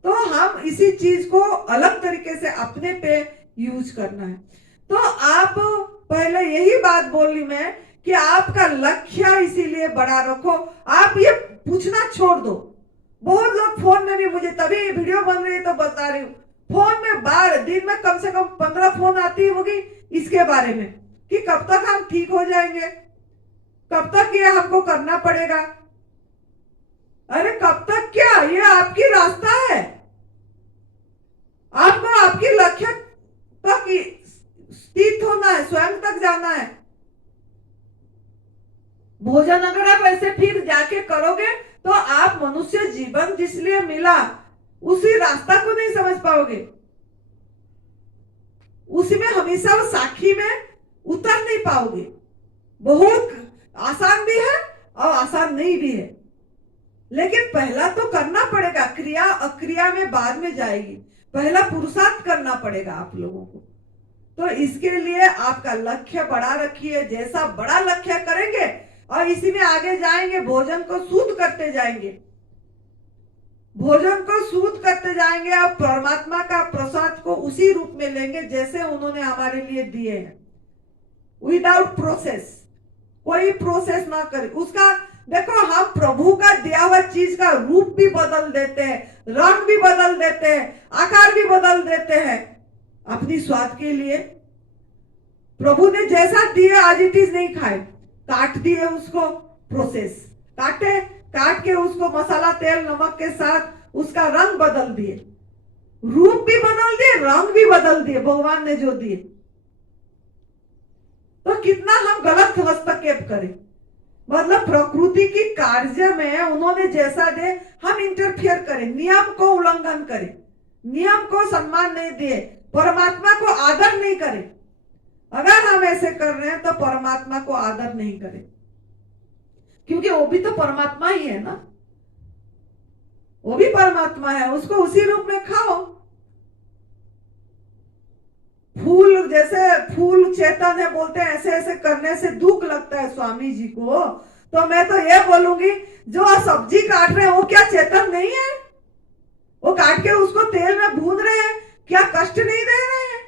तो हम इसी चीज को अलग तरीके से अपने पे यूज करना है। तो आप पहले यही बात बोली मैं कि आपका लक्ष्य इसीलिए बड़ा रखो। आप ये पूछना छोड़ दो। बहुत लोग फोन में भी, मुझे तभी वीडियो बन रही है तो बता रही हूँ, फोन में दिन में कम से कम 15 फोन आती होगी इसके बारे में कि कब तक हम ठीक हो जाएंगे, कब तक ये हमको करना पड़ेगा। अरे कब तक क्या, ये आपकी रास्ता है, आपको आपकी लक्ष्य तक स्थित होना है, स्वयं तक जाना है। भोजन अगर आप ऐसे फिर जाके करोगे तो आप मनुष्य जीवन जिसलिए मिला उसी रास्ता को नहीं समझ पाओगे। उसमें हमेशा वो साखी में उतर नहीं पाओगे। बहुत आसान भी है और आसान नहीं भी है, लेकिन पहला तो करना पड़ेगा। क्रिया अक्रिया में बाद में जाएगी, पहला पुरुषार्थ करना पड़ेगा आप लोगों को। तो इसके लिए आपका लक्ष्य बड़ा रखिए, जैसा बड़ा लक्ष्य करेंगे और इसी में आगे जाएंगे, भोजन को शुद्ध करते जाएंगे, भोजन को शुद्ध करते जाएंगे और परमात्मा का प्रसाद को उसी रूप में लेंगे जैसे उन्होंने हमारे लिए दिए हैं, विदाउट प्रोसेस। कोई प्रोसेस ना करे उसका। देखो, हम प्रभु का दिया हुआ चीज का रूप भी बदल देते हैं, रंग भी बदल देते हैं, आकार भी बदल देते हैं अपनी स्वाद के लिए। प्रभु ने जैसा दिया आज इट इज नहीं खाए, काट दिए उसको, प्रोसेस काटे, काट के उसको मसाला तेल नमक के साथ उसका रंग बदल दिए, रूप भी बदल दिए, रंग भी बदल दिए भगवान ने जो दिए। तो कितना हम गलत हस्तक्षेप करें, मतलब प्रकृति की कार्य में उन्होंने जैसा दे हम इंटरफियर करें, नियम को उल्लंघन करें, नियम को सम्मान नहीं दिए, परमात्मा को आदर नहीं करें। अगर हम ऐसे कर रहे हैं तो परमात्मा को आदर नहीं करें, क्योंकि वो भी तो परमात्मा ही है ना, वो भी परमात्मा है, उसको उसी रूप में खाओ। फूल जैसे फूल चेतन है बोलते हैं, ऐसे ऐसे करने से दुख लगता है स्वामी जी को। तो मैं तो ये बोलूंगी, जो सब्जी काट रहे हैं वो क्या चेतन नहीं है? वो काट के उसको तेल में भून रहे हैं, क्या कष्ट नहीं दे रहे हैं?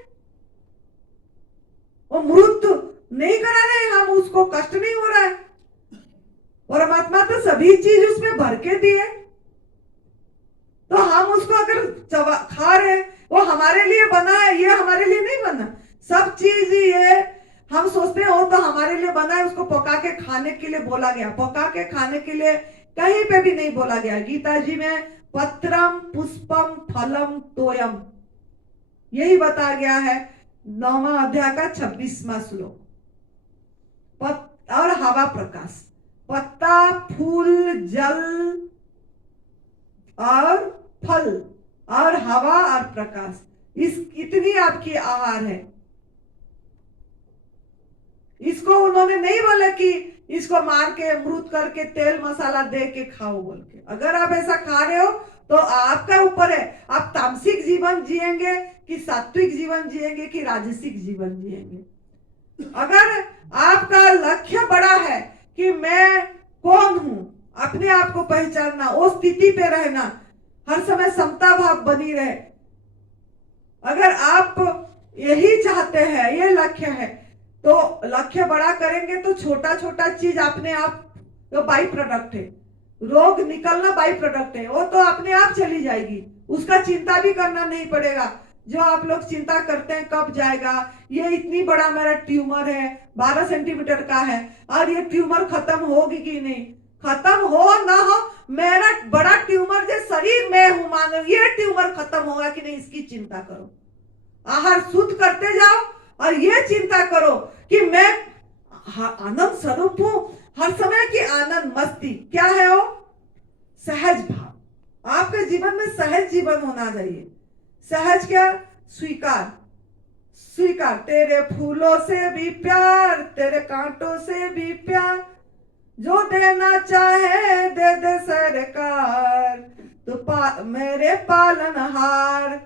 वो मृत्यु नहीं करा रहे, हम उसको कष्ट नहीं हो रहा है। परमात्मा तो सभी चीज उसमें भर के दिए, तो हम उसको अगर खा रहे, वो हमारे लिए बना है, ये हमारे लिए नहीं बना। सब चीज ये हम सोचते हैं वो तो हमारे लिए बना है, उसको पका के खाने के लिए बोला गया। पका के खाने के लिए कहीं पे भी नहीं बोला गया। गीता जी में पत्रम पुष्पम फलम तोयम यही बताया गया है, 9वां अध्याय का 26वां श्लोक। और हवा प्रकाश, पत्ता फूल जल और फल और हवा और प्रकाश, इस इतनी आपकी आहार है। इसको उन्होंने नहीं बोला कि इसको मार के मृत करके तेल मसाला दे के खाओ बोल के। अगर आप ऐसा खा रहे हो तो आपका ऊपर है, आप तामसिक जीवन जिएंगे कि सात्विक जीवन जिएंगे कि राजसिक जीवन जिएंगे। अगर आपका लक्ष्य बड़ा है कि मैं कौन हूं, अपने आप को पहचानना, उस स्थिति पे रहना, हर समय समता भाव बनी रहे, अगर आप यही चाहते हैं, ये लक्ष्य है, तो लक्ष्य बड़ा करेंगे तो छोटा छोटा चीज अपने आप तो बाई प्रोडक्ट है। रोग निकलना बाई प्रोडक्ट है, वो तो अपने आप चली जाएगी, उसका चिंता भी करना नहीं पड़ेगा। जो आप लोग चिंता करते हैं कब जाएगा, ये इतनी बड़ा मेरा ट्यूमर है, 12 सेंटीमीटर का है, और ये ट्यूमर खत्म होगी कि नहीं, खत्म हो ना हो, मेरा बड़ा ट्यूमर जो शरीर में हूं मानो, ये ट्यूमर खत्म होगा कि नहीं, इसकी चिंता करो। आहार शुद्ध करते जाओ और ये चिंता करो कि मैं आनंद स्वरूप हूं, हर समय की आनंद मस्ती क्या है वो, सहज भाव। आपके जीवन में सहज जीवन होना चाहिए। सहज क्या, स्वीकार, स्वीकार, तेरे फूलों से भी प्यार, तेरे कांटों से भी प्यार, जो देना चाहे दे दे सरकार, तो मेरे पालनहार।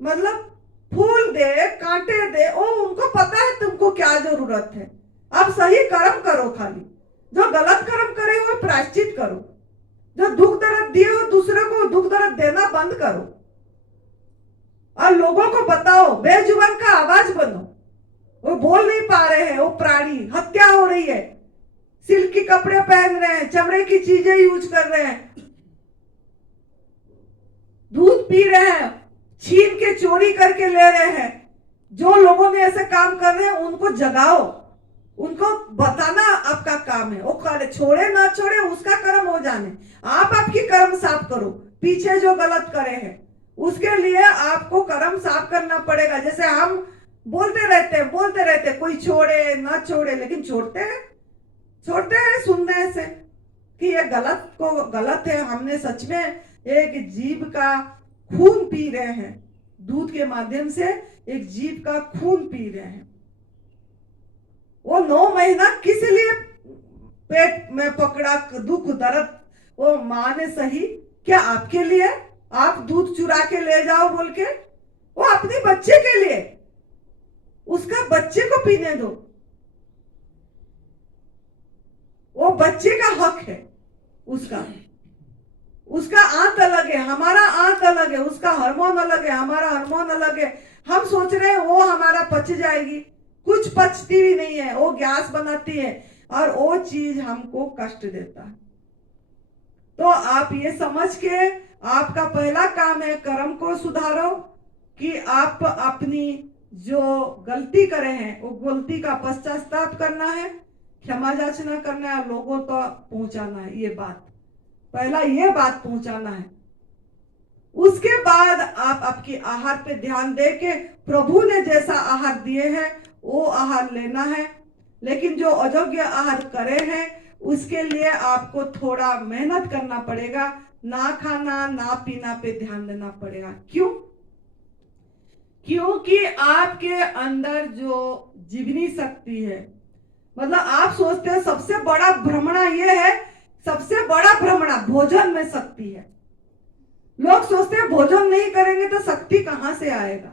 मतलब फूल दे, कांटे दे, ओ उनको पता है तुमको क्या जरूरत है। आप सही कर्म करो, खाली जो गलत कर्म करे हो प्रायश्चित करो, जो दुख दर्द दिए हो दूसरे को दुख दर्द देना बंद करो, और लोगों को बताओ, बेजुबान का आवाज बनो। वो बोल नहीं पा रहे हैं, वो प्राणी, हत्या हो रही है, सिल्क के कपड़े पहन रहे हैं, चमड़े की चीजें यूज कर रहे हैं, दूध पी रहे हैं, छीन के चोरी करके ले रहे हैं। जो लोगों ने ऐसे काम कर रहे हैं उनको जगाओ, उनको बताना आपका काम है। वो करे, छोड़े ना छोड़े उसका कर्म हो जाने, आप आपकी कर्म साफ करो। पीछे जो गलत करे हैं उसके लिए आपको कर्म साफ करना पड़ेगा। जैसे हम बोलते रहते कोई छोड़े ना छोड़े, लेकिन छोड़ते हैं सुनने से कि ये गलत को गलत है। हमने सच में एक जीव का खून पी रहे हैं, दूध के माध्यम से एक जीव का खून पी रहे हैं। वो 9 महीना किस लिए पेट में पकड़ा दुख दर्द, वो माँ ने सही, क्या आपके लिए? आप दूध चुरा के ले जाओ बोल के? वो अपने बच्चे के लिए, उसका बच्चे को पीने दो, वो बच्चे का हक है। उसका आंत अलग है, हमारा आंत अलग है, उसका हार्मोन अलग है, हमारा हार्मोन अलग है। हम सोच रहे हैं वो हमारा पच जाएगी, कुछ पचती भी नहीं है, वो गैस बनाती है और वो चीज हमको कष्ट देता है। तो आप ये समझ के, आपका पहला काम है कर्म को सुधारो, कि आप अपनी जो गलती करे हैं वो गलती का पश्चाताप करना है, क्षमा याचना करना है, लोगों को पहुंचाना है। ये बात पहला, ये बात पहुंचाना है। उसके बाद आप आपकी आहार पे ध्यान दे के प्रभु ने जैसा आहार दिए हैं वो आहार लेना है। लेकिन जो अयोग्य आहार करे हैं उसके लिए आपको थोड़ा मेहनत करना पड़ेगा, ना खाना ना पीना पे ध्यान देना पड़ेगा। क्यों? क्योंकि आपके अंदर जो जीवनी शक्ति है, मतलब आप सोचते हो सबसे बड़ा भ्रमणा ये है, सबसे बड़ा भ्रमणा भोजन में शक्ति है। लोग सोचते हैं भोजन नहीं करेंगे तो शक्ति कहां से आएगा।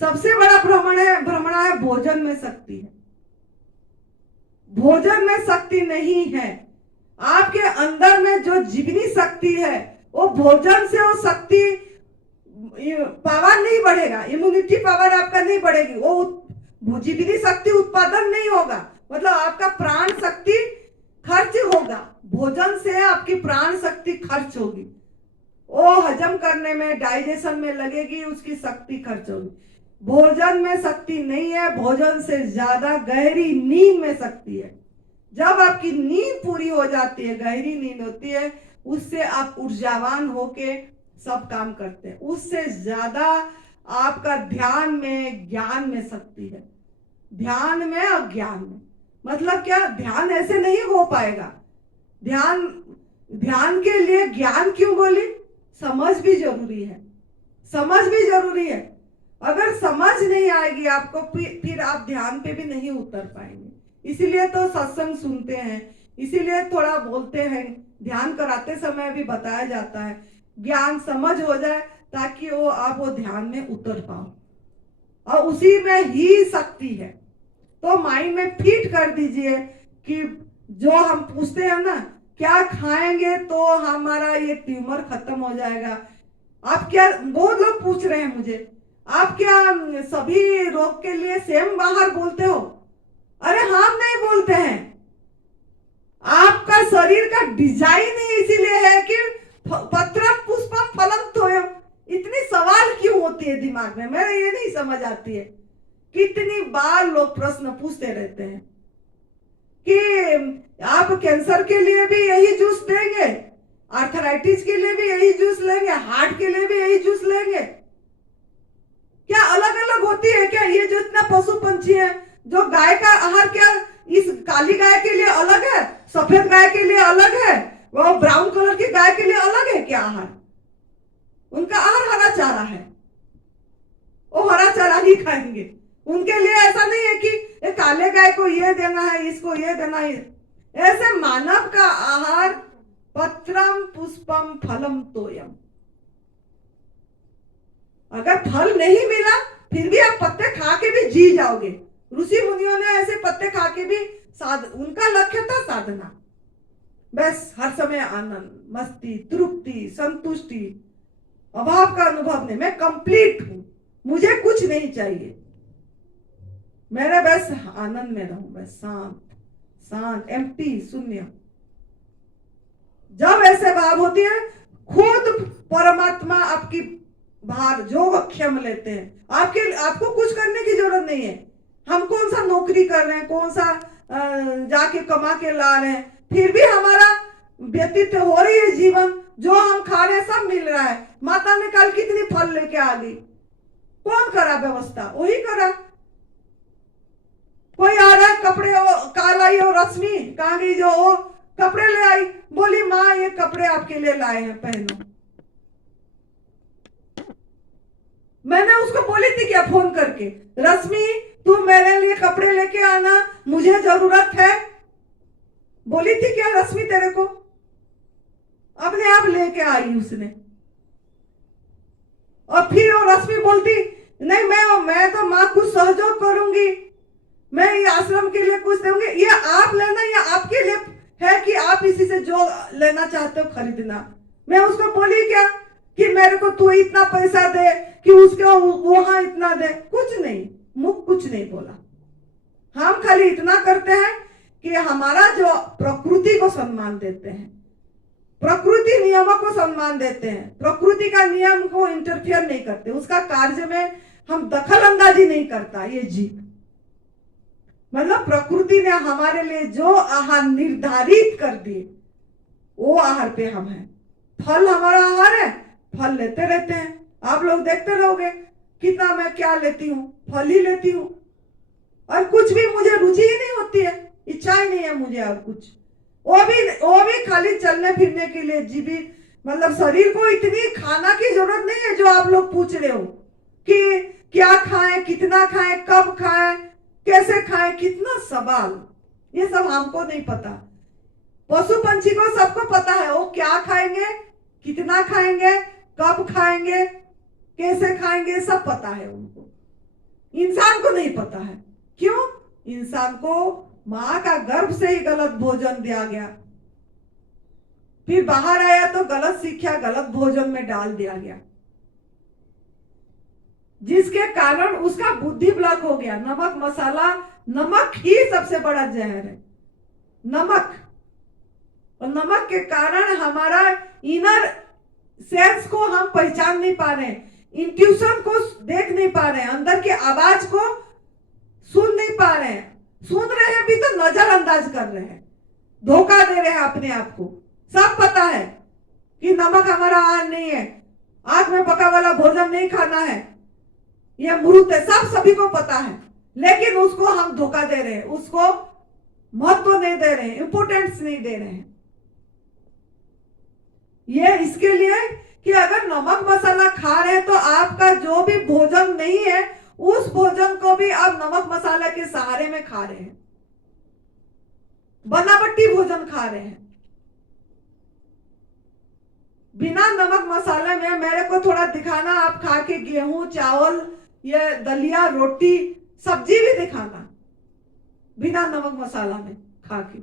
सबसे बड़ा भ्रमणा है भोजन में शक्ति है। भोजन में शक्ति नहीं है, आपके अंदर में जो जीवनी शक्ति है वो भोजन से वो शक्ति पावर नहीं बढ़ेगा, इम्यूनिटी पावर आपका नहीं बढ़ेगी, वो जीवनी शक्ति उत्पादन नहीं होगा, मतलब आपका प्राण शक्ति खर्च होगा। भोजन से आपकी प्राण शक्ति खर्च होगी, वो हजम करने में डाइजेशन में लगेगी, उसकी शक्ति खर्च होगी। भोजन में शक्ति नहीं है, भोजन से ज्यादा गहरी नींद में शक्ति है। जब आपकी नींद पूरी हो जाती है, गहरी नींद होती है, उससे आप ऊर्जावान होके सब काम करते हैं। उससे ज्यादा आपका ध्यान में ज्ञान में शक्ति है, ध्यान में और ज्ञान में। मतलब क्या, ध्यान ऐसे नहीं हो पाएगा। ध्यान के लिए ज्ञान क्यों बोली? समझ भी जरूरी है, समझ भी जरूरी है। अगर समझ नहीं आएगी आपको फिर आप ध्यान पे भी नहीं उतर पाएंगे। इसीलिए तो सत्संग सुनते हैं, इसीलिए थोड़ा बोलते हैं, ध्यान कराते समय भी बताया जाता है, ज्ञान समझ हो जाए ताकि वो ध्यान में उतर पाओ, और उसी में ही शक्ति है। तो माइंड में फिट कर दीजिए कि जो हम पूछते हैं ना, क्या खाएंगे तो हमारा ये ट्यूमर खत्म हो जाएगा। आप क्या, बहुत लोग पूछ रहे हैं मुझे, आप क्या सभी रोग के लिए सेम बाहर बोलते हो? अरे हम नहीं बोलते हैं, आपका शरीर का डिजाइन ही इसीलिए है कि पत्रम पुष्पम फलम तोयम। इतनी सवाल क्यों होती है दिमाग में, मेरे ये नहीं समझ आती है। कितनी बार लोग प्रश्न पूछते रहते हैं कि आप कैंसर के लिए भी यही जूस देंगे, आर्थराइटिस के लिए भी यही जूस लेंगे, हार्ट के लिए भी यही जूस लेंगे, क्या अलग अलग होती है क्या? ये जो इतना पशु पंछी है, जो गाय का आहार क्या इस काली गाय के लिए अलग है, सफेद गाय के लिए अलग है, वो ब्राउन कलर की गाय के लिए अलग है क्या आहार? उनका आहार हरा चारा है, वो हरा चारा ही खाएंगे। उनके लिए ऐसा नहीं है कि काले गाय को ये देना है, इसको ये देना है। ऐसे मानव का आहार पत्रम पुष्पम फलम तोयम। अगर फल नहीं मिला फिर भी आप पत्ते खा के भी जी जाओगे। ऋषि मुनियों ने ऐसे पत्ते खा के भी उनका लक्ष्य था साधना, बस हर समय आनंद, मस्ती, तृप्ति, संतुष्टि, अभाव का अनुभव नहीं, मैं कंप्लीट हूं, मुझे कुछ नहीं चाहिए, मेरे बस आनंद में रहूं, बस शांत शांत, एम्प्टी, शून्य। जब ऐसे भाव होती है, खुद परमात्मा आपकी भार जो क्षम लेते हैं। आपको कुछ करने की जरूरत नहीं है। हम कौन सा नौकरी कर रहे हैं, कौन सा जाके कमा के ला रहे हैं, फिर भी हमारा व्यतीत हो रही है जीवन, जो हम खा रहे हैं सब मिल रहा है। माता ने कल कितनी फल लेके आ गई, कौन करा व्यवस्था? वही करा। कोई आ रहा है, कपड़े काला ही और रश्मि कहाँ गई, जो वो कपड़े ले आई, बोली माँ ये कपड़े आपके लिए लाए हैं, पहनो। मैंने उसको बोली थी क्या फोन करके, रश्मि तू मेरे लिए कपड़े लेके आना, मुझे जरूरत है, बोली थी क्या रश्मि तेरे को? अपने आप लेके आई उसने। और फिर वो रश्मि बोलती नहीं मैं तो माँ कुछ सहयोग करूंगी, मैं ये आश्रम के लिए कुछ दूंगी, ये आप लेना, ये आपके लिए है कि आप इसी से जो लेना चाहते हो खरीदना। मैं उसको बोली क्या कि मेरे को तू इतना पैसा दे कि उसके वहां इतना दे, कुछ नहीं, मुख कुछ नहीं बोला। हम खाली इतना करते हैं कि हमारा जो प्रकृति को सम्मान देते हैं, प्रकृति नियमों को सम्मान देते हैं, प्रकृति का नियम को इंटरफियर नहीं करते, उसका कार्य में हम दखल अंदाजी नहीं करता। ये जीव मतलब प्रकृति ने हमारे लिए जो आहार निर्धारित कर दिए वो आहार पे हम हैं। फल हमारा आहार है, फल लेते रहते हैं। आप लोग देखते रहोगे कितना मैं क्या लेती हूँ, फल ही लेती हूँ, और कुछ भी मुझे रुचि ही नहीं होती है, इच्छा ही नहीं है मुझे और कुछ। वो भी खाली चलने फिरने के लिए जीवी, मतलब शरीर को इतनी खाना की जरूरत नहीं है जो आप लोग पूछ रहे हो कि क्या खाएं, कितना खाएं, कब खाएं, कैसे खाएं, कितना सवाल, ये सब हमको नहीं पता। पशु पंछी को सबको पता है वो क्या खाएंगे, कितना खाएंगे, कब खाएंगे, कैसे खाएंगे, सब पता है उनको। इंसान को नहीं पता है। क्यों? इंसान को मां का गर्भ से ही गलत भोजन दिया गया, फिर बाहर आया तो गलत शिक्षा गलत भोजन में डाल दिया गया, जिसके कारण उसका बुद्धि ब्लॉक हो गया। नमक मसाला, नमक ही सबसे बड़ा जहर है, नमक। और नमक के कारण हमारा इनर सेंस को हम पहचान नहीं पा रहे, इंट्यूशन को देख नहीं पा रहे, अंदर के आवाज को सुन नहीं पा रहे हैं। सुन रहे हैं भी तो नजरअंदाज कर रहे हैं, धोखा दे रहे हैं अपने आप को। सब पता है कि नमक हमारा आहार नहीं है, आग में पका वाला भोजन नहीं खाना है, ये मृत है, सब सभी को पता है, लेकिन उसको हम धोखा दे रहे हैं, उसको महत्व नहीं दे रहे हैं, इंपोर्टेंस नहीं दे रहे हैं। ये इसके लिए कि अगर नमक मसाला खा रहे हैं तो आपका जो भी भोजन नहीं है उस भोजन को भी आप नमक मसाला के सहारे में खा रहे हैं, बनावटी भोजन खा रहे हैं। बिना नमक मसाले में मेरे को थोड़ा दिखाना, आप खा के गेहूं, चावल, ये दलिया, रोटी, सब्जी भी दिखाना बिना नमक मसाला में खा के।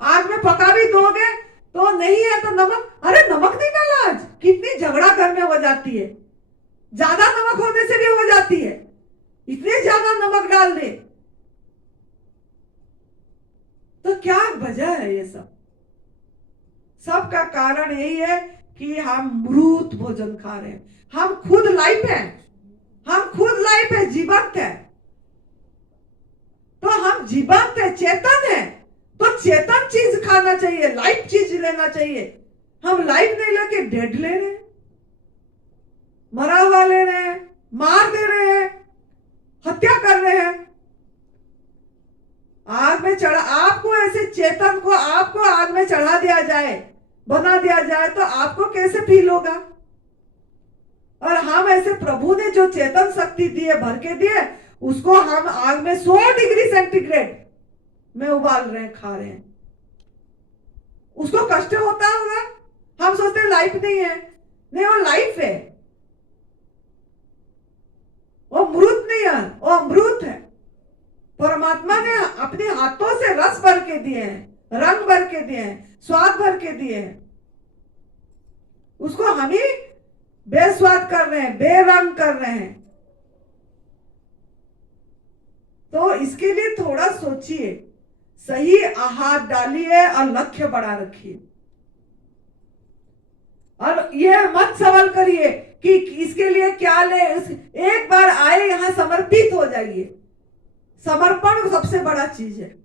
आग में पका भी दोगे तो नहीं है तो नमक, अरे नमक नहीं डाला आज, कितनी झगड़ा घर में हो जाती है, ज्यादा नमक होने से भी हो जाती है, इतने ज्यादा नमक डाल दे तो क्या वजह है? ये सब का कारण यही है कि हम मृत भोजन खा रहे हैं। हम खुद लाइफ है, हम खुद लाइफ है, जीवंत है, तो हम जीवंत है, चेतन है, तो चेतन चीज खाना चाहिए, लाइफ चीज लेना चाहिए। हम लाइफ नहीं लेके डेड ले रहे हैं, मरा हुआ ले रहे हैं, मार दे रहे हैं, हत्या कर रहे हैं। आग में चढ़ा, आपको ऐसे चेतन को आपको आग में चढ़ा दिया जाए, बना दिया जाए तो आपको कैसे फील होगा? और हम ऐसे प्रभु ने जो चेतन शक्ति दी है, भर के दिए, उसको हम आग में 100 डिग्री सेंटीग्रेड में उबाल रहे हैं, खा रहे हैं। उसको कष्ट होता होगा। हम सोचते हैं लाइफ नहीं है, नहीं वो लाइफ है, वो मृत नहीं है, वो अमृत है। परमात्मा ने अपने हाथों से रस भर के दिए हैं, रंग भर के दिए हैं, स्वाद भर के दिए हैं, उसको हम ही बेस्वाद कर रहे हैं, बेरंग कर रहे हैं। तो इसके लिए थोड़ा सोचिए, सही आहार डालिए और लक्ष्य बड़ा रखिए, और ये मत सवाल करिए कि इसके लिए क्या ले। एक बार आए यहां समर्पित हो जाइए, समर्पण सबसे बड़ा चीज है।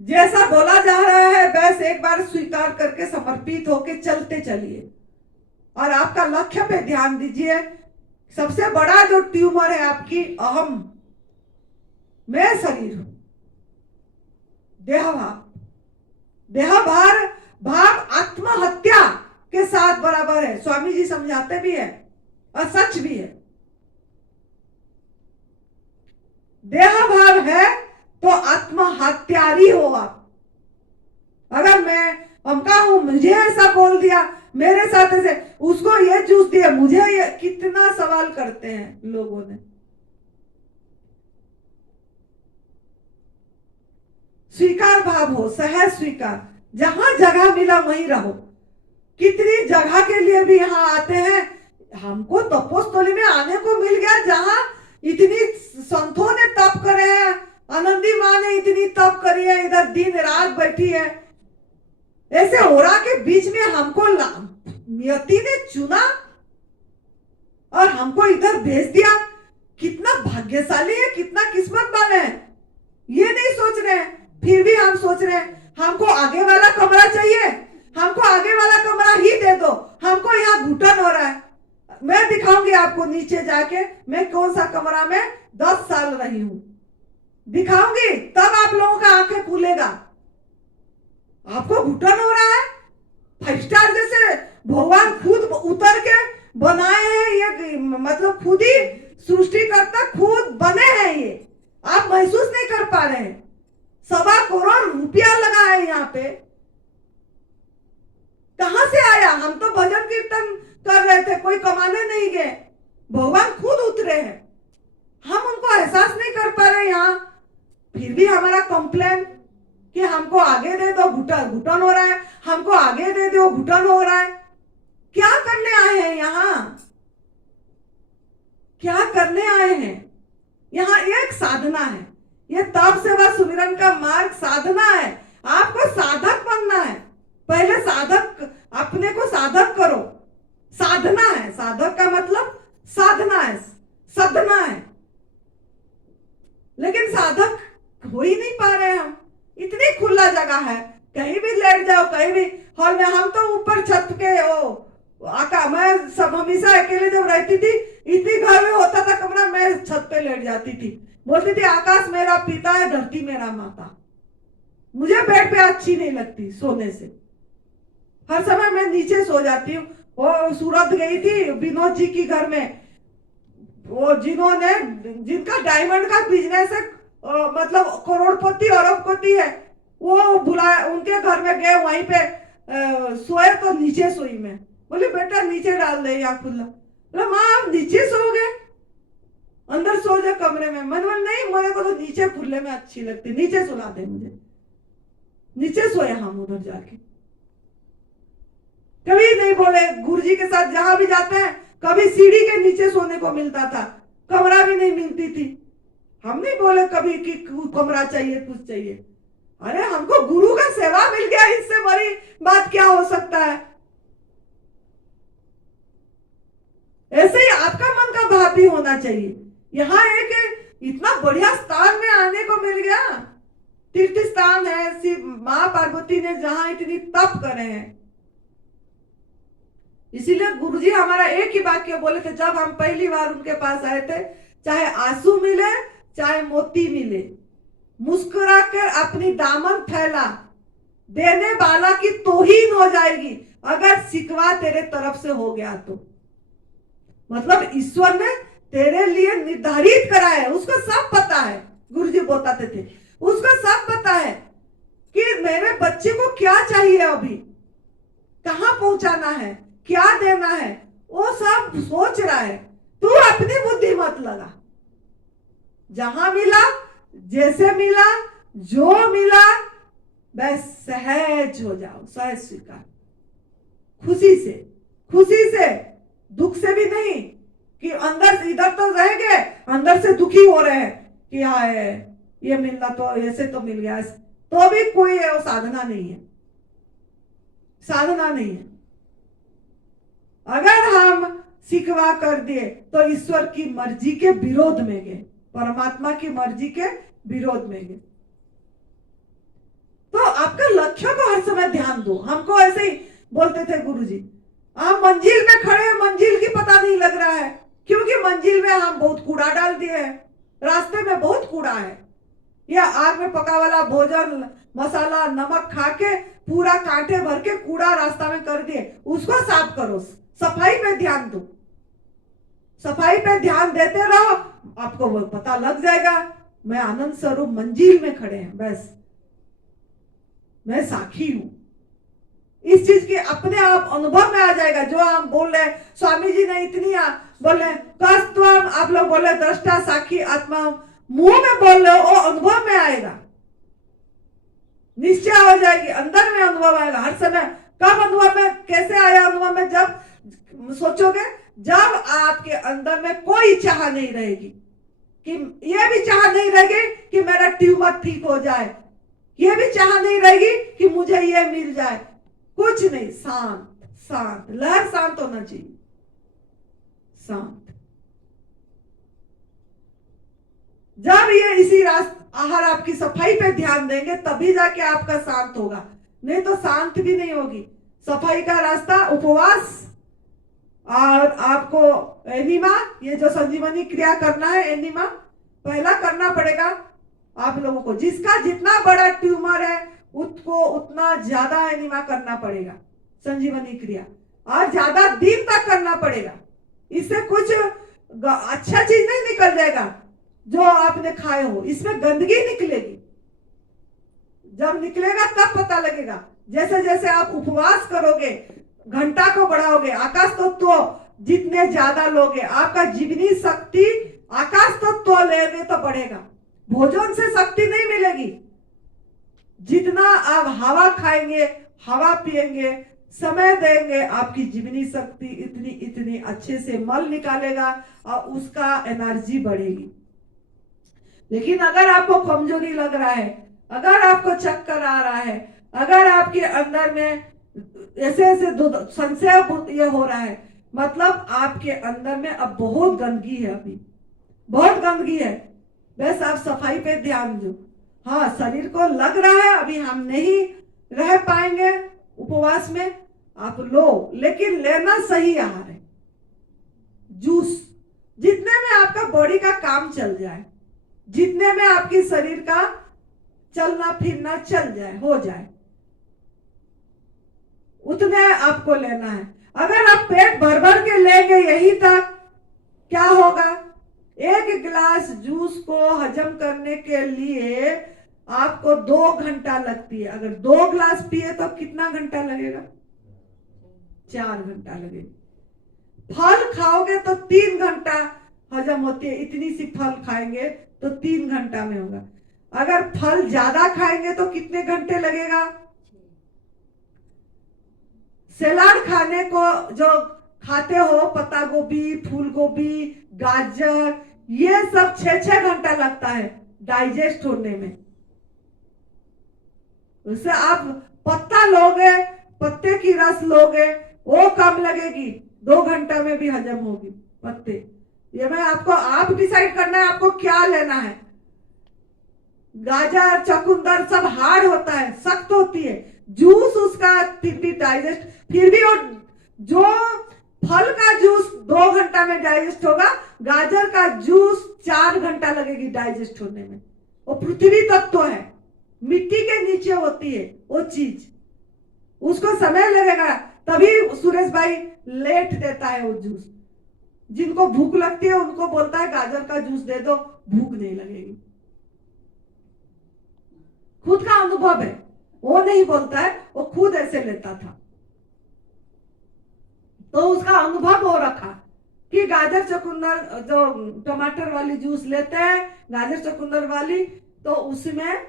जैसा बोला जा रहा है बस एक बार स्वीकार करके समर्पित होके चलते चलिए, और आपका लक्ष्य पे ध्यान दीजिए। सबसे बड़ा जो ट्यूमर है आपकी अहम, मैं शरीर हूं, देह भाव, देह भाव आत्महत्या के साथ बराबर है। स्वामी जी समझाते भी है और सच भी है। देह भाव है तो आत्महत्यारी हो आप। अगर मैं हमका हूं, मुझे ऐसा बोल दिया, मेरे साथ ऐसे, उसको ये जूस दिया, मुझे ये, कितना सवाल करते हैं लोगों ने। स्वीकार भाव हो, सहज स्वीकार, जहां जगह मिला वहीं रहो। कितनी जगह के लिए भी यहाँ आते हैं। हमको तपोस्थली में आने को मिल गया जहां इतनी संतों ने तप करे हैं, आनंदी माँ ने इतनी तप करी है, इधर दिन रात बैठी है। ऐसे ओरा के बीच में हमको नियति ने चुना और हमको इधर भेज दिया। कितना भाग्यशाली है, कितना किस्मत वाले हैं, ये नहीं सोच रहे हैं। फिर भी हम सोच रहे हैं हमको आगे वाला कमरा चाहिए, हमको आगे वाला कमरा ही दे दो, हमको यहाँ घुटन हो रहा है। मैं दिखाऊंगी आपको नीचे जाके मैं कौन सा कमरा में 10 साल रही हूं, दिखाऊंगी, तब आप लोगों का आंखें खुलेगा। आपको घुटन हो रहा है? 5 स्टार जैसे भगवान खुद उतर के बनाए हैं ये, मतलब खुद ही सृष्टिकर्ता खुद बने हैं ये, आप महसूस नहीं कर पा रहे हैं। 1.25 करोड़ रुपया लगा है यहाँ पे, कहां से आया? हम तो भजन कीर्तन कर रहे थे, कोई कमाने नहीं गए, भगवान खुद उतरे हैं। हम उनको एहसास नहीं कर पा रहे यहाँ। फिर भी हमारा कंप्लेन कि हमको आगे दे दो, घुटन हो रहा है, हमको आगे दे दो, घुटन हो रहा है। क्या करने आए हैं यहाँ? क्या करने आए हैं यहाँ? एक साधना है, ये तप सेवा सुमिरन का मार्ग साधना है। आपको साधक बनना है, पहले साधक, अपने को साधक करो। साधना है, साधक का मतलब साधना है, साधना है। लेकिन साधक हो ही नहीं पा रहे हम। इतनी खुला जगह है, कहीं भी लेट जाओ, कहीं भी हॉल में। हम तो ऊपर छत के मैं सब हमेशा अकेले जब रहती थी, इतनी घर में होता था कमरा, मैं छत पे लेट जाती थी, बोलती थी आकाश मेरा पिता है, धरती मेरा माता। मुझे बेड पे अच्छी नहीं लगती सोने से, हर समय मैं नीचे सो जाती हूँ। वो सूरत गई थी विनोद जी की घर में, वो जिनका डायमंड का बिजनेस है, मतलब करोड़पति अरबपति है, वो बुलाया, उनके घर में गए, वहीं पे सोए तो नीचे सोई मैं। बोली बेटा नीचे डाल दे यहाँ खुला। बोला माँ आप नीचे सोओगे, अंदर सो जाओ कमरे में। मैंने बोला नहीं, मेरे को तो नीचे खुले में अच्छी लगती, नीचे सुला दे मुझे। नीचे सोए हम उधर जाके, कभी नहीं बोले। गुरुजी के साथ जहां भी जाते हैं, कभी सीढ़ी के नीचे सोने को मिलता था, कमरा भी नहीं मिलती थी। हम नहीं बोले कभी कि कमरा चाहिए, कुछ चाहिए। अरे हमको गुरु का सेवा मिल गया, इससे बड़ी बात क्या हो सकता है? ऐसे ही आपका मन का भाव भी होना चाहिए। यहाँ एक इतना बढ़िया स्थान में आने को मिल गया, तीर्थ स्थान है, शिव माँ पार्वती ने जहां इतनी तप करे हैं। इसीलिए गुरुजी हमारा एक ही वाक्य बोले थे जब हम पहली बार उनके पास आए थे, चाहे आंसू मिले चाहे मोती मिले, मुस्कुरा कर अपनी दामन फैला, देने वाला की तौहीन हो जाएगी अगर शिकवा तेरे तरफ से हो गया तो। मतलब ईश्वर ने तेरे लिए निर्धारित करा है, उसको सब पता है। गुरुजी बताते थे उसको सब पता है कि मेरे बच्चे को क्या चाहिए, अभी कहां पहुंचाना है, क्या देना है, वो सब सोच रहा है। तू अपनी बुद्धि मत लगा, जहां मिला, जैसे मिला, जो मिला, बस सहज हो जाओ, सहज स्वीकार, खुशी से, दुख से भी नहीं कि अंदर से, इधर तो रह गए, अंदर से दुखी हो रहे हैं कि हाँ ये मिलना तो ऐसे तो मिल गया, तो भी कोई वो साधना नहीं है, साधना नहीं है। अगर हम सिकवा कर दिए तो ईश्वर की मर्जी के विरोध में गए, परमात्मा की मर्जी के विरोध में गए। तो आपका लक्ष्य को हर समय ध्यान दो। हमको ऐसे ही बोलते थे गुरुजी, हम मंजिल में खड़े हैं, मंजिल की पता नहीं लग रहा है, क्योंकि मंजिल में हम बहुत कूड़ा डाल दिए हैं, रास्ते में बहुत कूड़ा है, ये आग में पका वाला भोजन, मसाला, नमक खा के पूरा कांटे भर के कूड़ा रास्ता में कर दिए, उसको साफ करो। सफाई पे ध्यान दो, सफाई पे ध्यान देते रहो, आपको वो पता लग जाएगा। मैं आनंद स्वरूप मंजिल में खड़े हैं, बस मैं साक्षी हूं। इस चीज के अपने आप अनुभव में आ जाएगा। जो हम बोल रहे स्वामी जी ने इतनी बोले कस्तम, आप लोग बोले दृष्टा साक्षी आत्मा, मुंह में बोल रहे हो, वो अनुभव में आएगा, निश्चय हो जाएगी, अंदर में अनुभव आएगा हर समय। कब अनुभव में, कैसे आया अनुभव में? जब सोचोगे, जब आपके अंदर में कोई चाह नहीं रहेगी, कि यह भी चाह नहीं रहेगी कि मेरा ट्यूमर ठीक हो जाए, यह भी चाह नहीं रहेगी कि मुझे यह मिल जाए, कुछ नहीं, शांत शांत, लहर शांत होना चाहिए, शांत। जब ये इसी आहार आपकी सफाई पे ध्यान देंगे तभी जाके आपका शांत होगा, नहीं तो शांत भी नहीं होगी। सफाई का रास्ता उपवास, और आपको एनिमा, ये जो संजीवनी क्रिया करना है, एनिमा पहला करना पड़ेगा आप लोगों को। जिसका जितना बड़ा ट्यूमर है उसको उतना ज्यादा एनिमा करना पड़ेगा, संजीवनी क्रिया, और ज्यादा दिन तक करना पड़ेगा। इससे कुछ अच्छा चीज नहीं निकल जाएगा जो आपने खाए हो, इसमें गंदगी निकलेगी। जब निकलेगा तब पता लगेगा। जैसे जैसे आप उपवास करोगे, घंटा को बढ़ाओगे, आकाश तत्व जितने ज्यादा लोगे, आपका जीवनी शक्ति आकाश तत्व लेंगे तो बढ़ेगा। भोजन से शक्ति नहीं मिलेगी। जितना आप हवा खाएंगे, हवा पिएंगे, समय देंगे, आपकी जीवनी शक्ति इतनी इतनी अच्छे से मल निकालेगा और उसका एनर्जी बढ़ेगी। लेकिन अगर आपको कमजोरी लग रहा है, अगर आपको चक्कर आ रहा है, अगर आपके अंदर में ऐसे ऐसे संशय ये हो रहा है, मतलब आपके अंदर में अब बहुत गंदगी है, अभी बहुत गंदगी है। बस आप सफाई पे ध्यान दो। हाँ, शरीर को लग रहा है अभी हम नहीं रह पाएंगे उपवास में, आप लो, लेकिन लेना सही आहार है। जूस, जितने में आपका बॉडी का काम चल जाए, जितने में आपकी शरीर का चलना फिरना चल जाए, हो जाए, उतने आपको लेना है। अगर आप पेट भर भर के लेंगे यही तक, क्या होगा? एक गिलास जूस को हजम करने के लिए आपको 2 घंटा लगती है। अगर 2 गिलास पिए तो कितना घंटा लगेगा? 4 घंटा लगेगा। फल खाओगे तो 3 घंटा हजम होती है। इतनी सी फल खाएंगे तो 3 घंटा में होगा। अगर फल ज्यादा खाएंगे तो कितने घंटे लगेगा? सलाद खाने को जो खाते हो, पत्ता गोभी, फूल गोभी, गाजर, ये सब 6-6 घंटा लगता है डाइजेस्ट होने में। उससे आप पत्ता लोगे, पत्ते की रस लोगे, वो कम लगेगी, 2 घंटा में भी हजम होगी पत्ते। ये मैं आपको, आप डिसाइड करना है आपको क्या लेना है। गाजर, चकुंदर सब हार्ड होता है, सख्त होती है। जूस उसका फिर भी डाइजेस्ट, फिर भी वो जो फल का जूस 2 घंटा में डाइजेस्ट होगा, गाजर का जूस 4 घंटा लगेगी डाइजेस्ट होने में। वो पृथ्वी तत्व है, मिट्टी के नीचे होती है वो चीज, उसको समय लगेगा। तभी सुरेश भाई लेट देता है वो जूस। जिनको भूख लगती है उनको बोलता है गाजर का जूस दे दो, भूख नहीं लगेगी। खुद का अनुभव है, वो नहीं बोलता है, वो खुद ऐसे लेता था, तो उसका अनुभव हो रखा कि गाजर चकुंदर, जो टमाटर वाली जूस लेते हैं गाजर चकुंदर वाली, तो उसमें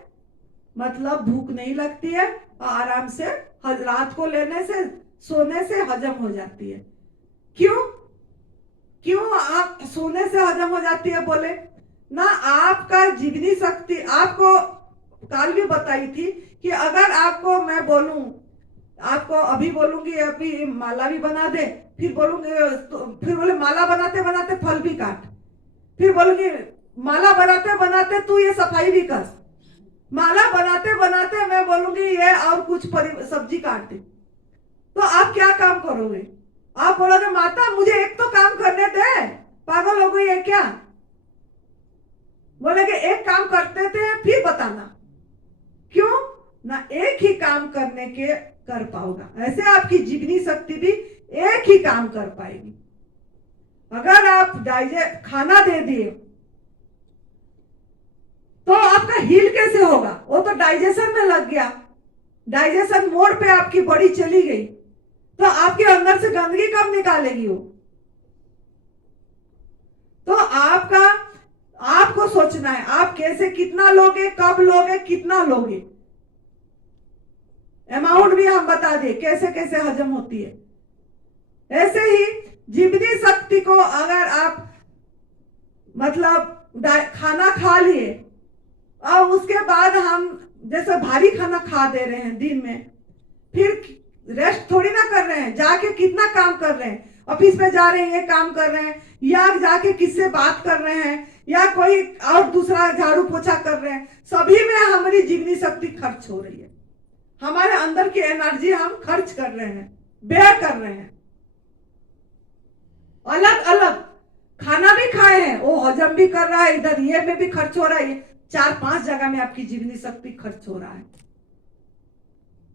मतलब भूख नहीं लगती है और आराम से रात को लेने से, सोने से हजम हो जाती है। क्यों क्यों आप सोने से हजम हो जाती है बोले ना? आपका जीवनी शक्ति, आपको काल भी बताई थी कि अगर आपको मैं बोलूं, आपको अभी बोलूंगी अभी माला भी बना दे, फिर बोलूंगी तो फिर बोले माला बनाते बनाते फल भी काट, फिर बोलूंगी माला बनाते बनाते तू ये सफाई भी कर, माला बनाते बनाते मैं बोलूंगी ये और कुछ सब्जी काट दे, तो आप क्या काम करोगे? आप बोलोगे माता मुझे एक तो काम करने दे, पागल हो गई है क्या? बोले कि एक काम करते थे फिर बताना। क्यों ना, एक ही काम करने के कर पाओगा। ऐसे आपकी जीवनी शक्ति भी एक ही काम कर पाएगी। अगर आप डाइजेस्ट खाना दे दिए तो आपका हील कैसे होगा? वो तो डाइजेशन में लग गया, डाइजेशन मोड पे आपकी बॉडी चली गई, तो आपके अंदर से गंदगी कब निकालेगी वो? तो आपको सोचना है आप कैसे, कितना लोगे, कब लोगे, कितना लोगे। अमाउंट भी हम बता दें कैसे कैसे हजम होती है। ऐसे ही जीवनी शक्ति को अगर आप मतलब खाना खा लिए और उसके बाद हम जैसे भारी खाना खा दे रहे हैं दिन में, फिर रेस्ट थोड़ी ना कर रहे हैं, जाके कितना काम कर रहे हैं, ऑफिस में जा रहे हैं ये काम कर रहे हैं, या जाके किससे बात कर रहे हैं, या कोई और दूसरा झाड़ू पोछा कर रहे हैं। सभी में हमारी जीवनी शक्ति खर्च हो रही है, हमारे अंदर की एनर्जी हम खर्च कर रहे हैं, व्यय कर रहे हैं। अलग अलग खाना भी खाए हैं, वो हजम भी कर रहा है, इधर ये में भी खर्च हो रहा है, 4-5 जगह में आपकी जीवनी शक्ति खर्च हो रहा है।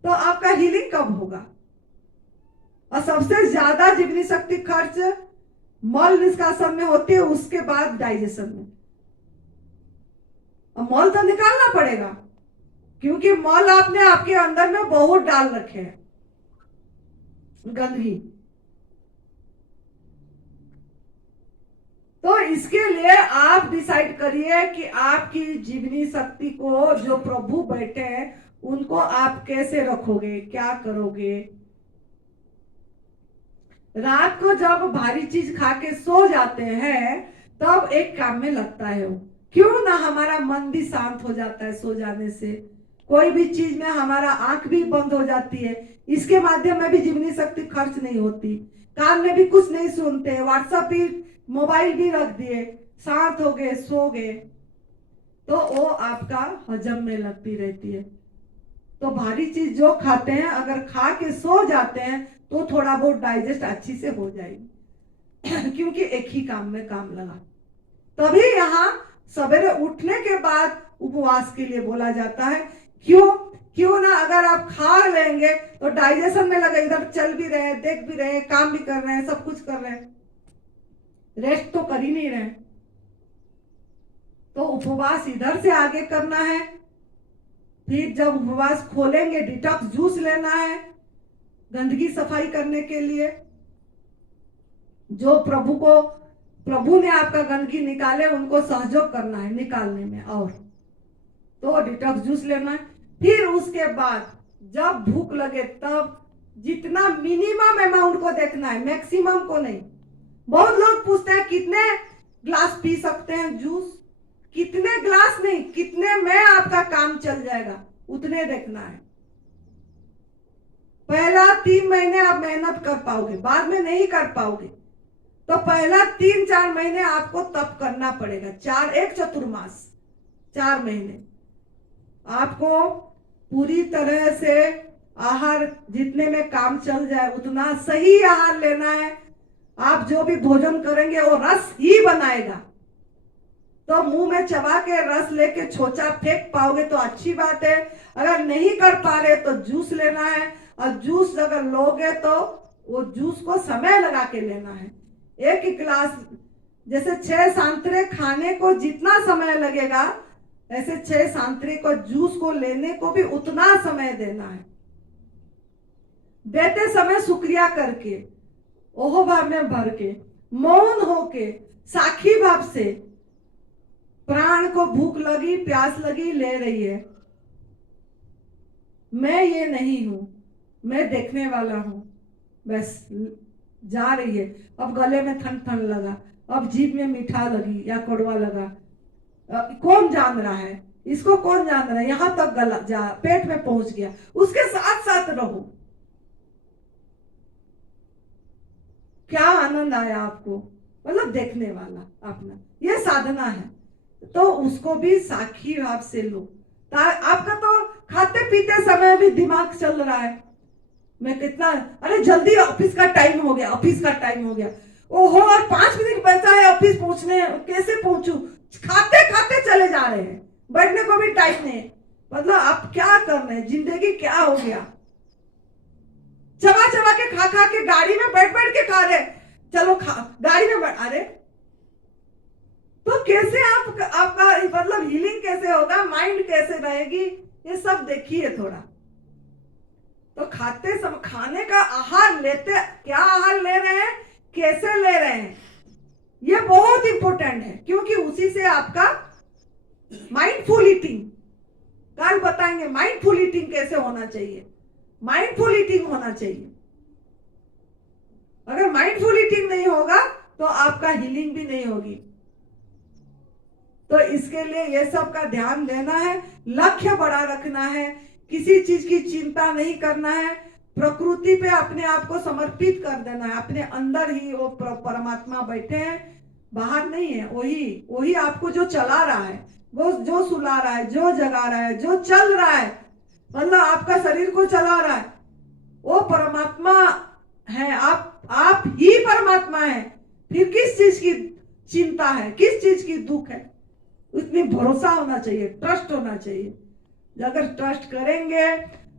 तो आपका हीलिंग कब होगा? और सबसे ज्यादा जीवनी शक्ति खर्च मल निष्कासन में होती है, उसके बाद डाइजेशन में। और मल तो निकालना पड़ेगा, क्योंकि मल आपने आपके अंदर में बहुत डाल रखे हैं गंदगी। तो इसके लिए आप डिसाइड करिए कि आपकी जीवनी शक्ति को, जो प्रभु बैठे हैं उनको आप कैसे रखोगे, क्या करोगे। रात को जब भारी चीज खा के सो जाते हैं तब एक काम में लगता है वो, क्यों ना हमारा मन भी शांत हो जाता है सो जाने से, कोई भी चीज में हमारा आंख भी बंद हो जाती है, इसके माध्यम में भी जीवनी शक्ति खर्च नहीं होती, कान में भी कुछ नहीं सुनते, व्हाट्सएप भी, मोबाइल भी रख दिए, शांत हो गए, सो गए, तो वो आपका हजम में लगती रहती है। तो भारी चीज जो खाते हैं अगर खा के सो जाते हैं तो थोड़ा बहुत डाइजेस्ट अच्छी से हो जाएगी क्योंकि एक ही काम में काम लगा। तभी यहाँ सवेरे उठने के बाद उपवास के लिए बोला जाता है। क्यों ना, अगर आप खा लेंगे तो डाइजेशन में लगे, इधर चल भी रहे, देख भी रहे, काम भी कर रहे हैं, सब कुछ कर रहे हैं, रेस्ट तो कर ही नहीं रहे। तो उपवास इधर से आगे करना है। फिर जब उपवास खोलेंगे डिटॉक्स जूस लेना है गंदगी सफाई करने के लिए, जो प्रभु ने आपका गंदगी निकाले उनको सहयोग करना है निकालने में, और तो डिटॉक्स जूस लेना है। फिर उसके बाद जब भूख लगे तब जितना मिनिमम अमाउंट को देखना है, मैक्सिमम को नहीं। बहुत लोग पूछते हैं कितने ग्लास पी सकते हैं जूस, कितने ग्लास नहीं, कितने में आपका काम चल जाएगा उतने देखना है। पहला 3 महीने आप मेहनत कर पाओगे, बाद में नहीं कर पाओगे, तो पहला 3-4 महीने आपको तप करना पड़ेगा। एक चतुर्मास 4 महीने आपको पूरी तरह से आहार जितने में काम चल जाए उतना सही आहार लेना है। आप जो भी भोजन करेंगे वो रस ही बनाएगा, तो मुंह में चबा के रस लेके छोचा फेंक पाओगे तो अच्छी बात है। अगर नहीं कर पा रहे तो जूस लेना है, और जूस अगर लोगे तो वो जूस को समय लगा के लेना है। एक गिलास जैसे 6 संतरे खाने को जितना समय लगेगा, ऐसे 6 संतरे को जूस को लेने को भी उतना समय देना है। देते समय शुक्रिया करके, ओहो भाव में भर के, मौन होके, साखी भाव से, प्राण को भूख लगी, प्यास लगी, ले रही है, मैं ये नहीं हूं, मैं देखने वाला हूं, बस जा रही है। अब गले में ठन लगा, अब जीभ में मीठा लगी या कड़वा लगा, कौन जान रहा है इसको, कौन जान रहा है, यहां तक गला जा पेट में पहुंच गया, उसके साथ साथ रहो। क्या आनंद आया आपको, मतलब देखने वाला अपना, ये साधना है। तो उसको भी साखी भाव से लो। आपका तो खाते पीते समय भी दिमाग चल रहा है, मैं कितना, अरे जल्दी ऑफिस का टाइम हो गया, ऑफिस का टाइम हो गया, ओहो और 5 मिनट बचा है ऑफिस पहुंचने, कैसे पहुंचू, खाते खाते चले जा रहे हैं, बैठने को भी टाइम नहीं है। मतलब आप क्या कर रहे हैं, जिंदगी क्या हो गया? चबा चबा के खा के गाड़ी में बैठ बैठ के खा रहे, चलो गाड़ी में बैठ, अरे तो कैसे आपका मतलब हीलिंग कैसे होगा, माइंड कैसे रहेगी, ये सब देखिए थोड़ा। तो खाने का आहार लेते, क्या आहार ले रहे हैं, कैसे ले रहे हैं, ये बहुत इंपॉर्टेंट है, क्योंकि उसी से आपका माइंडफुल ईटिंग, कल बताएंगे माइंडफुल ईटिंग कैसे होना चाहिए। माइंडफुल ईटिंग होना चाहिए। अगर माइंडफुल ईटिंग नहीं होगा तो आपका हीलिंग भी नहीं होगी। तो इसके लिए ये सब का ध्यान देना है, लक्ष्य बड़ा रखना है, किसी चीज की चिंता नहीं करना है, प्रकृति पे अपने आप को समर्पित कर देना है। अपने अंदर ही वो परमात्मा बैठे हैं, बाहर नहीं है। वही आपको जो चला रहा है, वो जो सुला रहा है, जो जगा रहा है, जो चल रहा है, मतलब आपका शरीर को चला रहा है, वो परमात्मा है। आप ही परमात्मा है। फिर किस चीज की चिंता है, किस चीज की दुख है? इतनी भरोसा होना चाहिए, ट्रस्ट होना चाहिए। अगर ट्रस्ट करेंगे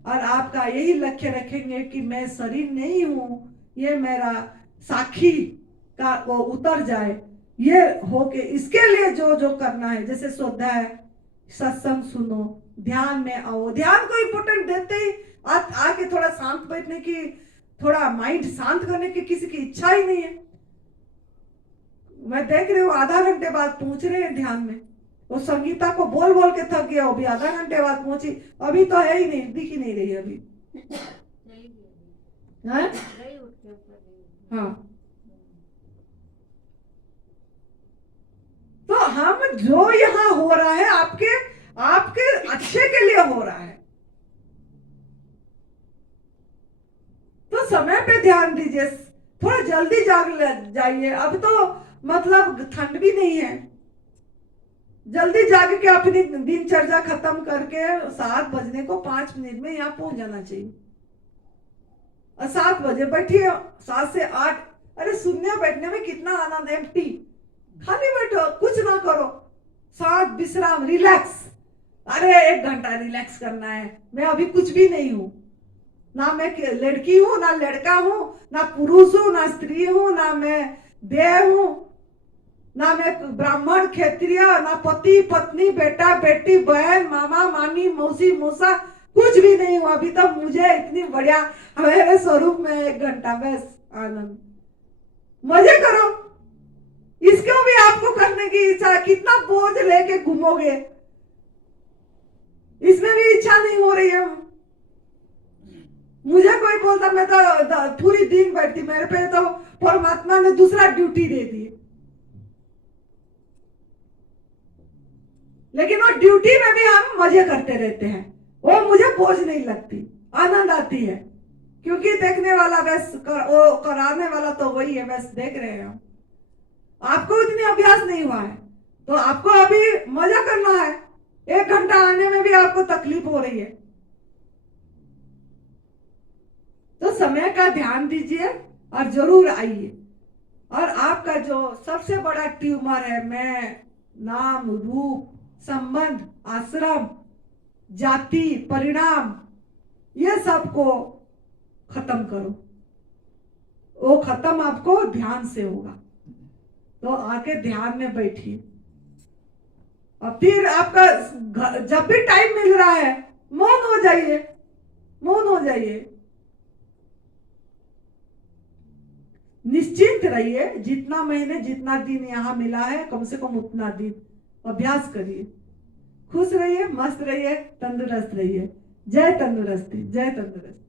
और आपका यही लक्ष्य रखेंगे कि मैं शरीर नहीं हूं, ये मेरा साखी का वो उतर जाए, ये होके इसके लिए जो जो करना है, जैसे स्वाध्याय, सत्संग सुनो, ध्यान में आओ। ध्यान को इम्पोर्टेंट देते ही आके थोड़ा शांत बैठने की, थोड़ा माइंड शांत करने की किसी की इच्छा ही नहीं है। मैं देख रही हूँ आधा घंटे बाद पहुंच रहे हैं ध्यान में। वो संगीता को बोल बोल के थक गया, वो भी आधा घंटे बाद पहुंची, अभी तो है ही नहीं, दिख ही नहीं रही अभी। हाँ, तो हम जो यहाँ हो रहा है आपके अच्छे के लिए हो रहा है। तो समय पे ध्यान दीजिए, थोड़ा जल्दी जाग जाइए। अब तो मतलब ठंड भी नहीं है, जल्दी जाग के अपनी दिनचर्या खत्म करके 7 बजने को 5 मिनट में यहाँ पहुंच जाना चाहिए। और 7 बजे बैठिए, 7 से 8, अरे सुनने बैठने में कितना आनंद है। एम्प्टी, खाली बैठो, कुछ ना करो, शांत विश्राम, रिलैक्स। अरे 1 घंटा रिलैक्स करना है। मैं अभी कुछ भी नहीं हूं, ना मैं लड़की हूं, ना लड़का हूं, ना पुरुष हूं, ना स्त्री हूं, ना मैं देह हूं, ना मैं ब्राह्मण क्षत्रिय, ना पति पत्नी, बेटा बेटी, बहन, मामा मामी, मौसी मौसा, कुछ भी नहीं हूं अभी तक। मुझे इतनी बढ़िया मेरे स्वरूप में 1 घंटा बस आनंद, मजे करो। इसको भी आपको करने की इच्छा, कितना बोझ लेके घूमोगे, इसमें भी इच्छा नहीं हो रही है। मुझे कोई बोलता मैं तो पूरी दिन बैठती, मेरे पे तो परमात्मा ने दूसरा ड्यूटी दे दी, लेकिन वो ड्यूटी में भी हम मजे करते रहते हैं। वो मुझे बोझ नहीं लगती, आनंद आती है, क्योंकि देखने वाला बस वो कराने वाला तो वही है, बस देख रहे हैं हम। आपको इतनी अभ्यास नहीं हुआ है तो आपको अभी मजा करना है। 1 घंटा आने में भी आपको तकलीफ हो रही है, तो समय का ध्यान दीजिए और जरूर आइए। और आपका जो सबसे बड़ा ट्यूमर है, मैं, नाम, रूप, संबंध, आश्रम, जाति, परिणाम, ये सब को खत्म करो। वो खत्म आपको ध्यान से होगा। तो आके ध्यान में बैठिए और फिर आपका जब भी टाइम मिल रहा है मौन हो जाइए, मौन हो जाइए, निश्चिंत रहिए। जितना महीने जितना दिन यहाँ मिला है कम से कम उतना दिन अभ्यास करिए। खुश रहिए, मस्त रहिए, तंदुरुस्त रहिए। जय तंदुरुस्ती, जय तंदुरुस्ती।